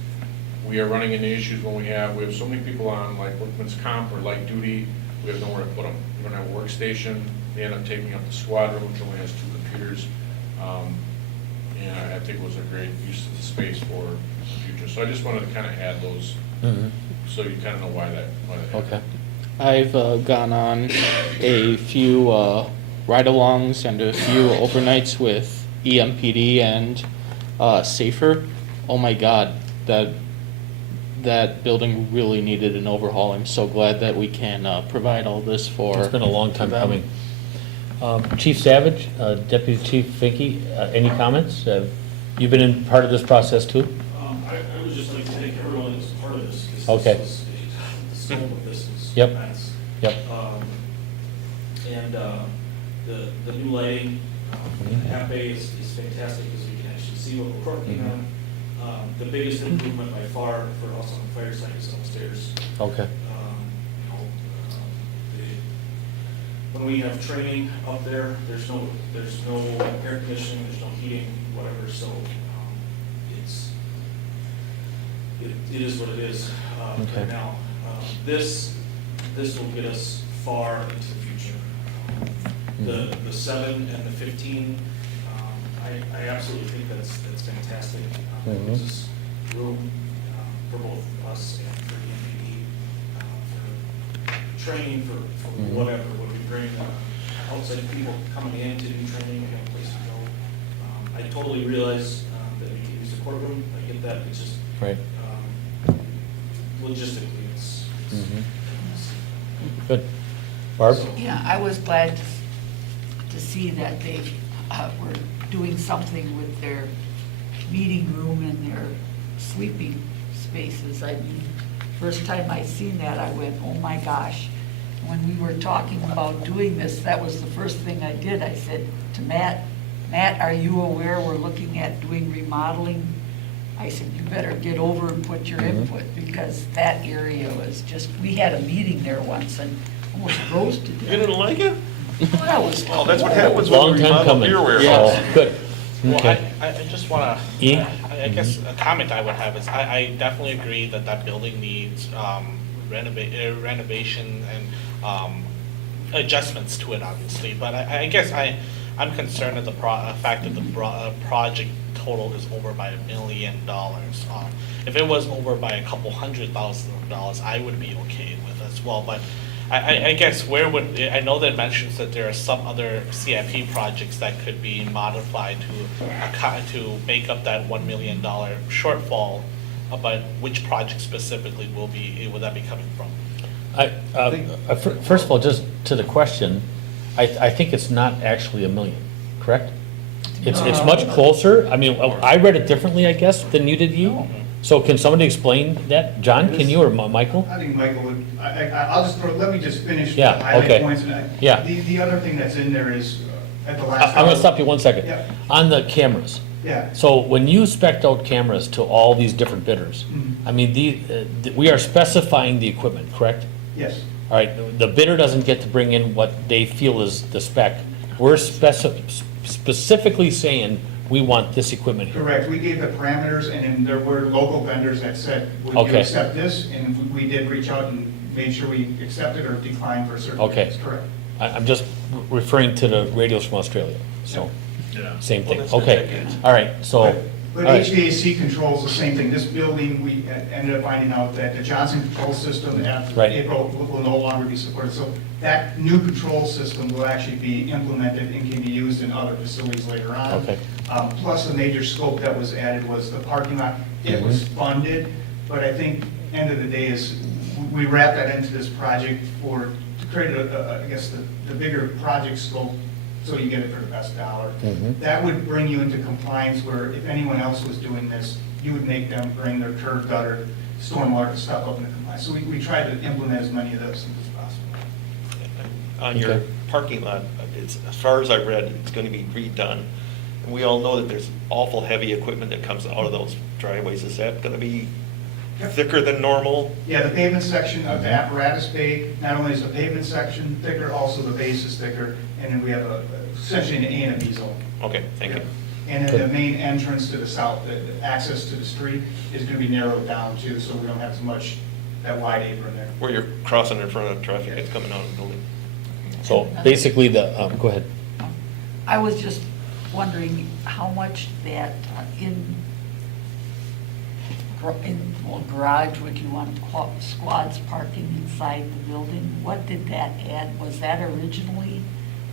we are running into issues when we have so many people on like workman's comp or light duty, we have nowhere to put them. We don't have a workstation, they end up taking up the squad room, which only has 2 computers. And I think it was a great use of the space for the future. So I just wanted to kind of add those, so you kind of know why that happened. Okay. I've gone on a few ride-alongs and a few overnights with EMPD and Safer. Oh my God, that building really needed an overhaul. I'm so glad that we can provide all this for. It's been a long time them. coming. Chief Savage, Deputy Chief Finke, any comments? You've been in part of this process too? I would just like to thank everyone that's part of this. 'Cause Okay. the scope of this is Yep. immense. Yep. And the new lighting, the half bay is fantastic because you can actually see what we're working on. The biggest improvement by far for us on the fire side is upstairs. Okay. When we have training up there, there's no air conditioning, there's no heating, whatever, so it is what it is Okay. right now. This will get us far into the future. The 7 and the 15, I absolutely think that's fantastic. It gives us room for both us and for EMPD, for training, for whatever. When we bring outside people coming in to do training, we have a place to go. I totally realize that we can use the courtroom. I get that. It's just Right. Logistically, it's Good. Barb? Yeah, I was glad to see that they were doing something with their meeting room and their sleeping spaces. I mean, first time I seen that, I went, oh my gosh. When we were talking about doing this, that was the first thing I did. I said to Matt, are you aware we're looking at doing remodeling? I said, you better get over and put your input, because that area was just, we had a meeting there once and almost froze to death. You didn't like it? Well, that was Well, that's what happens when Long we time remodel coming. beer warehouse. Oh, good. Well, Okay. I just want E? to, I guess a comment I would have is I definitely agree that building needs renovation and adjustments to it, obviously. But I guess I'm concerned at the fact that the project total is over by $1 million. If it was over by a couple $100,000, I would be okay with as well. But I guess I know that it mentions that there are some other CIP projects that could be modified to make up that $1 million shortfall, but which project specifically would that be coming from? First of all, just to the question, I think it's not actually $1 million, correct? It's much closer. I mean, I read it differently, I guess, than you did. So can somebody explain that? John, can you, or Michael? I think Michael would, I'll just let me just finish Yeah, the highlight okay. points. Yeah. The other thing that's in there is, at the last. I'm gonna stop you 1 second. Yeah. On the cameras. Yeah. So when you spec'd out cameras to all these different bidders, I mean, we are specifying the equipment, correct? Yes. All right, the bidder doesn't get to bring in what they feel is the spec. We're specifically saying, we want this equipment here. Correct, we gave the parameters, and then there were local vendors that said, would you Okay. accept this? And we did reach out and made sure we accepted or declined for certain Okay. things, correct. I'm just referring to the radios from Australia, so, Yeah. same Well, thing. that's good. Okay, all right, so. But all right. HVAC controls the same thing. This building, we ended up finding out that the Johnson control system after Right. April will no longer be supported. So that new control system will actually be implemented and can be used in other facilities later on. Okay. Plus, the major scope that was added was the parking lot. It was funded, but I think end of the day is we wrap that into this project to create I guess, the bigger project scope so you get it for the best dollar. That would bring you into compliance where if anyone else was doing this, you would make them bring their curb gutter, stormwater stuff up into compliance. So we tried to implement as many of those things as possible. On your Okay. parking lot, it's, as far as I read, it's going to be redone. And we all know that there's awful heavy equipment that comes out of those driveways. Is that going to be thicker than normal? Yeah, the pavement section of the apparatus bay, not only is the pavement section thicker, also the base is thicker, and then we have essentially an A and a B zone. Okay, thank you. And then the main entrance to the south, the access to the street is going to be narrowed down too, so we don't have as much, that wide apron there. Where you're crossing in front of traffic that's coming out of the building. So basically go ahead. I was just wondering how much that well, garage, what you want to call squads parking inside the building, what did that add? Was that originally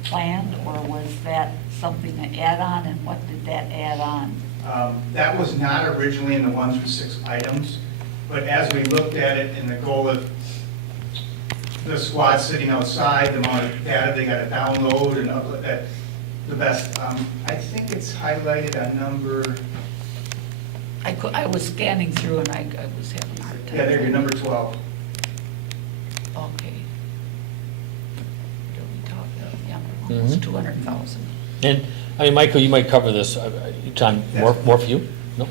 planned, or was that something to add on, and what did that add on? That was not originally in the 1 through 6 items, but as we looked at it and the goal of the squad sitting outside, the amount of data they got to download and upload, that the best, I think it's highlighted on number, I was scanning through and I was having a hard time. yeah, there, your number 12. Okay. What are we talking, yeah, almost 200,000. And, I mean, Michael, you might cover this. John, more for you? No?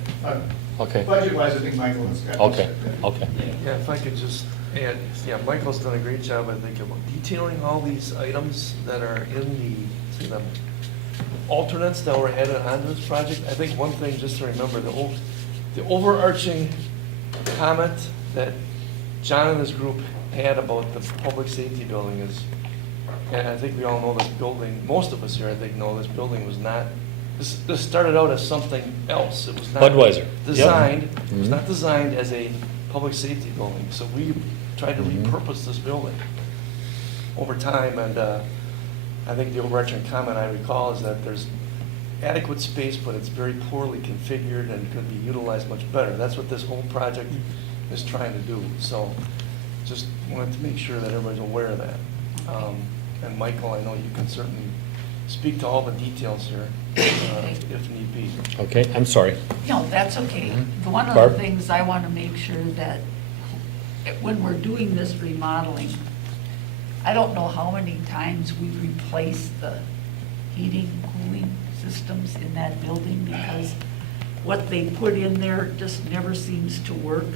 Okay. Budget-wise, I think Michael has got. Okay, okay. Yeah, if I could just add, yeah, Michael's done a great job, I think, of detailing all these items that are in the alternates that were added onto this project. I think one thing just to remember, the overarching comment that John and his group had about the public safety building is, and I think we all know this building, most of us here, I think, know this building was not, this started out as something else. It was not Budweiser. designed, Yep. it was not designed as a public safety building. So we tried to repurpose this building over time, and I think the overarching comment I recall is that there's adequate space, but it's very poorly configured and could be utilized much better. That's what this whole project is trying to do. So just wanted to make sure that everybody's aware of that. And Michael, I know you can certainly speak to all the details here if need be. Okay, I'm sorry. No, that's okay. One of Barb? the things I want to make sure that when we're doing this remodeling, I don't know how many times we replace the heating, cooling systems in that building, because what they put in there just never seems to work.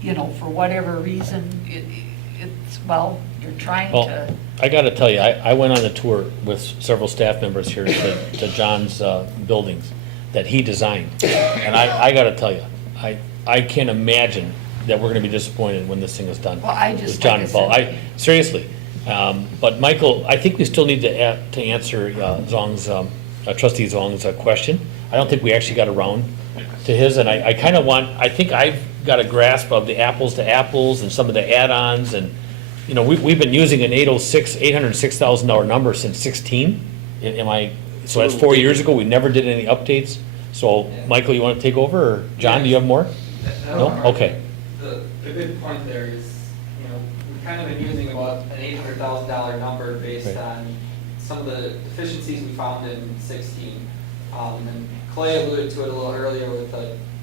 You know, for whatever reason, it's, well, you're trying Well, to, I got to tell you, I went on a tour with several staff members here to John's buildings that he designed. And I got to tell you, I can't imagine that we're going to be disappointed when this thing is done. Well, I just- With John like I involved. said- Seriously. But Michael, I think we still need to answer Zong's, trustee Zong's question. I don't think we actually got around to his, and I kind of want, I think I've got a grasp of the apples to apples and some of the add-ons, and, you know, we've been using an $806,000 number since 16. Am I, so that's 4 years ago, we never did any updates. So, Michael, you want to take over, or John, do you have more? No? Okay. The good point there is, you know, we've kind of been using about an $800,000 number based Right. on some of the deficiencies we found in 16. And Clay alluded to it a little earlier with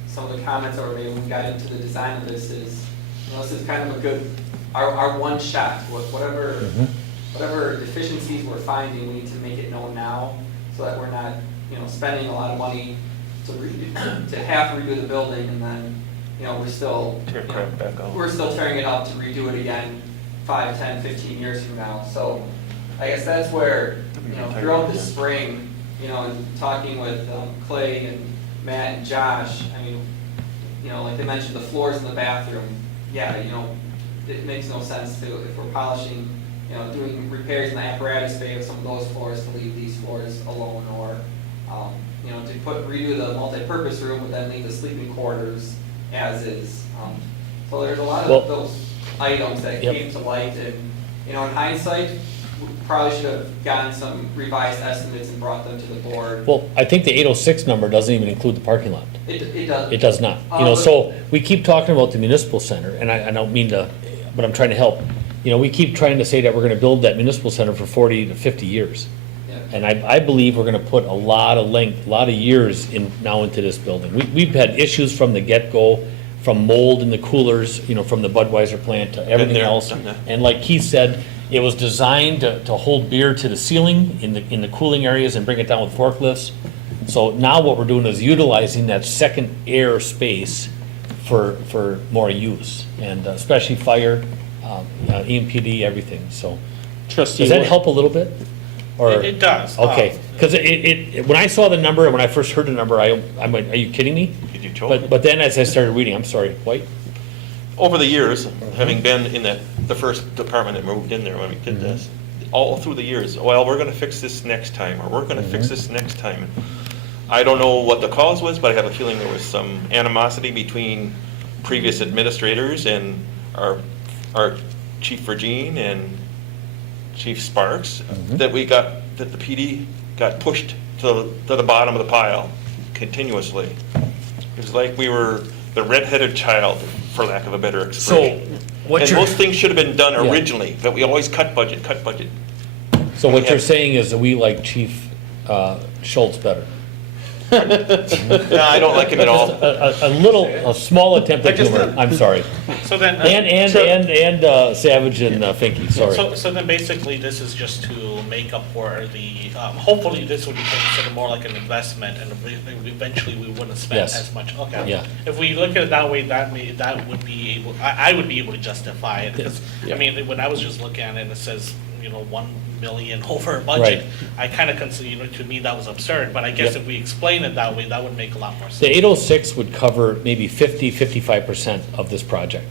some of the comments that were made when we got into the design of this is, you know, this is kind of a good, our one shot, whatever deficiencies we're finding, we need to make it known now so that we're not, you know, spending a lot of money to have to redo the building, and then, you know, we're still tearing it up to redo it again 5, 10, 15 years from now. So I guess that's where, you know, throughout the spring, you know, and talking with Clay and Matt and Josh, I mean, you know, like they mentioned, the floors in the bathroom, yeah, you know, it makes no sense to, if we're polishing, you know, doing repairs in the apparatus bay of some of those floors, to leave these floors alone, or, you know, to redo the multi-purpose room, but then leave the sleeping quarters as is. So there's a lot of those items that came to light, and, you know, in hindsight, we probably should have gotten some revised estimates and brought them to the board. Well, I think the 806 number doesn't even include the parking lot. It does. It does not. You know, so we keep talking about the municipal center, and I don't mean to, but I'm trying to help. You know, we keep trying to say that we're gonna build that municipal center for 40 to 50 years. Yeah. And I believe we're gonna put a lot of length, a lot of years now into this building. We've had issues from the get-go, from mold in the coolers, you know, from the Budweiser plant to everything there, else. done that. And like Keith said, it was designed to hold beer to the ceiling in the cooling areas and bring it down with forklifts. So now what we're doing is utilizing that second air space for more use, and especially fire, EMPD, everything, so. Trustee Does that White. help a little bit? Or It does. Okay, because when I saw the number, and when I first heard the number, I'm like, are you kidding me? Did you choke? But then as I started reading, I'm sorry, White? Over the years, having been in the first department that moved in there when we did this, all through the years, well, we're gonna fix this next time, or we're gonna fix this next time. I don't know what the cause was, but I have a feeling there was some animosity between previous administrators and our Chief Virgin and Chief Sparks, that the PD got pushed to the bottom of the pile continuously. It was like we were the redheaded child, for lack of a better expression. And most things should have been done originally, but we always cut budget. So what you're saying is that we like Chief Schultz better? No, I don't like him at all. A small attempt at humor, I'm sorry. So then. And Savage and Finke, sorry. So then basically this is just to make up for the, hopefully this would be considered more like an investment, and eventually we wouldn't spend Yes. as much. Okay. Yeah. If we look at it that way, that would be able, I would be able to justify it, because, I mean, when I was just looking at it, it says, you know, 1 million over budget. Right. I kind of consider, you know, to me, that was absurd, but I guess if we explain it that way, that would make a lot more sense. The 806 would cover maybe 55% of this project.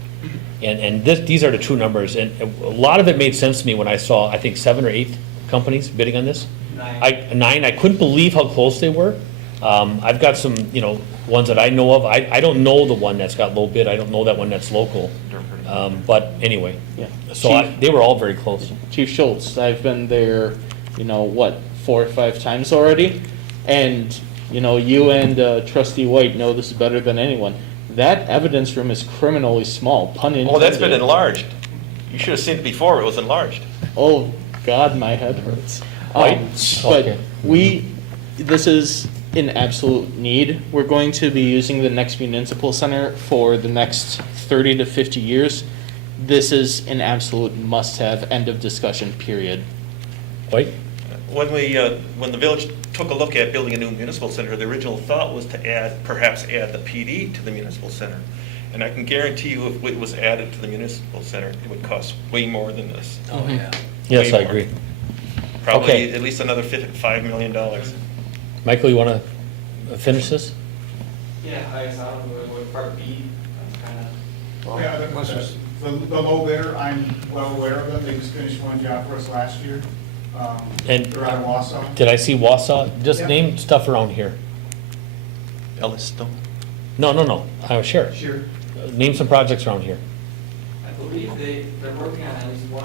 And these are the true numbers, and a lot of it made sense to me when I saw, I think, 7 or 8 companies bidding on this. 9. 9, I couldn't believe how close they were. I've got some, you know, ones that I know of. I don't know the one that's got low bid, I don't know that one that's local. But anyway, Yeah. so they were all very close. Chief Schultz, I've been there, you know, what, 4 or 5 times already? And, you know, you and Trustee White know this better than anyone. That evidence room is criminally small, pun intended. Oh, that's been enlarged. You should have seen it before, it was enlarged. Oh, God, my head hurts. Right. But Okay. this is in absolute need. We're going to be using the next municipal center for the next 30 to 50 years. This is an absolute must-have, end of discussion, period. White? When the village took a look at building a new municipal center, the original thought was to perhaps add the PD to the municipal center. And I can guarantee you, if it was added to the municipal center, it would cost way more than this. Oh, yeah. Yes, Way I more. agree. Probably Okay. at least another $5 million. Michael, you want to finish this? Yeah, I guess I don't know what part B, that's kind of. Yeah, the low bidder, I'm well aware of them, they just finished one job for us last year. And They're out of Wausau. did I see Wausau? Just Yeah. name stuff around here. Ellis Stone. No. Sure. Sure. Name some projects around here. I believe they're working on at least one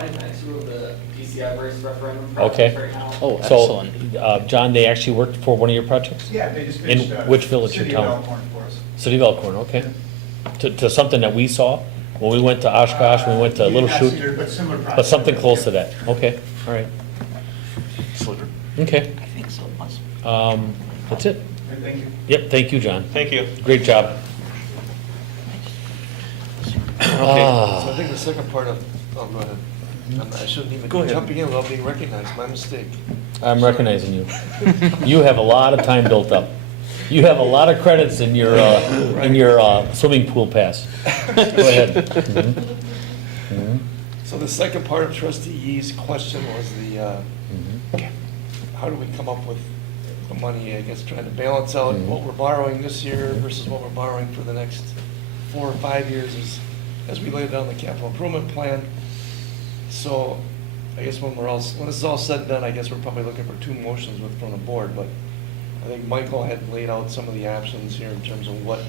and two of the DCI race referendum Okay. projects right now. Oh, So, excellent. John, they actually worked for one of your projects? Yeah, they just In finished. which village or City town? of Elkhorn for us. City of Elkhorn, okay. To something that we saw when we went to Oshkosh, when we went to Little Not Chute? Cedar, but similar But project. something close to that, okay, all right. Sliver. Okay, I think so, must. that's it. Thank you. Yep, thank you, John. Thank you. Great job. So I think the second part of, go ahead. I shouldn't even Go be ahead. jumping in without being recognized, my mistake. I'm recognizing you. You have a lot of time built up. You have a lot of credits in your swimming pool pass. Go ahead. Mhm. So the second part of Trustee Yee's question was how do we come up with the money, I guess, trying to balance out what we're borrowing this year versus what we're borrowing for the next 4 or 5 years as we lay down the capital improvement plan. So I guess when this is all said and done, I guess we're probably looking for 2 motions from the board, but I think Michael had laid out some of the options here in terms of what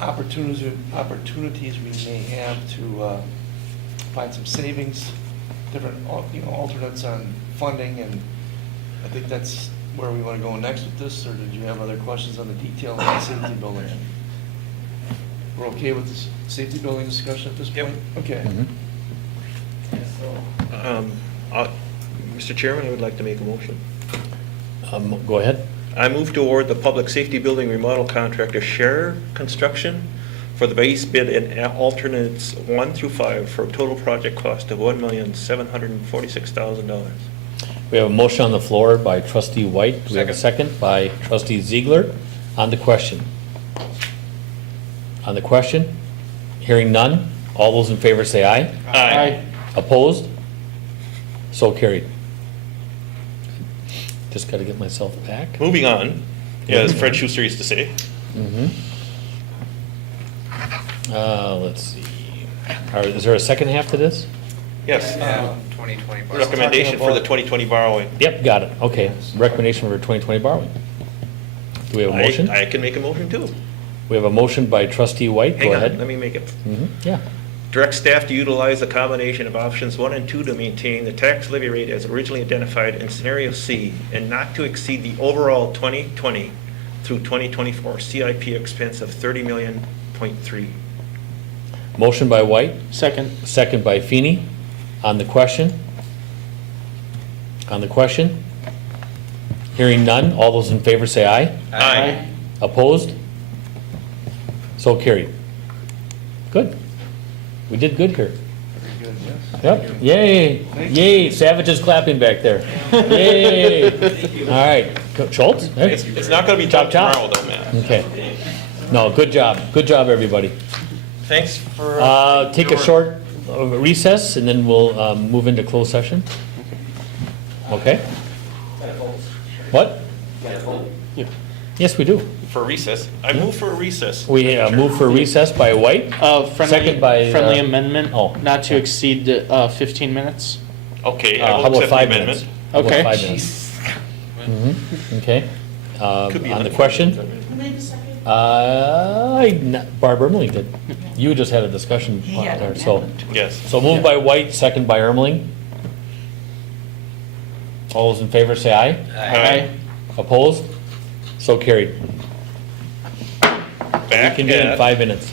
opportunities we may have to find some savings, different, alternates on funding, and I think that's where we want to go next with this, or did you have other questions on the detail of the safety building? We're okay with this safety building discussion at this point? Okay. Mr. Chairman, I would like to make a motion. Go ahead. I move to award the public safety building remodel contract to Share Construction for the base bid and alternates 1 through 5 for a total project cost of $1,746,000. We have a motion on the floor by trustee White. Do we have a second by trustee Ziegler on the question? On the question? Hearing none. All those in favor say aye. Aye. Opposed? So carried. Just got to get myself back. Moving on, as Fred Schuster used to say. Let's see. Is there a second half to this? Yes. 2020 borrowing. Recommendation for the 2020 borrowing. Yep, got it. Okay. Recommendation for 2020 borrowing. Do we have a motion? I can make a motion too. We have a motion by trustee White. Hang Go on, ahead. let me make it. Yeah. Direct staff to utilize a combination of options 1 and 2 to maintain the tax levy rate as originally identified in scenario C and not to exceed the overall 2020 through 2024 CIP expense of $30.3 million. Motion by White. Second. Second by Feeney. On the question? On the question? Hearing none. All those in favor say aye. Aye. Opposed? So carried. Good. We did good here. Very good, yes. Yep. Yay. Yay. Savage is clapping back there. Yay. All right. Schultz? Hey. It's not going to be Chop, done chop. tomorrow though, man. Okay. No, good job. Good job, everybody. Thanks for. Take a short recess and then we'll move into closed session. Okay? What? Yes, we do. For recess. I move for a recess. We move for recess by White. Second by friendly amendment, oh. not to exceed 15 minutes. Okay, I How will about accept the 5 amendment. minutes? How about Okay. 5 minutes? Okay. Could be On the another question? 5 minutes. Who made the second? Barb Ermeling did. You just had a discussion He on had there, an so. amendment. Yes. So moved by White, second by Ermeling. All those in favor say aye. Aye. Opposed? So carried. Back Reconvene in at 5 minutes.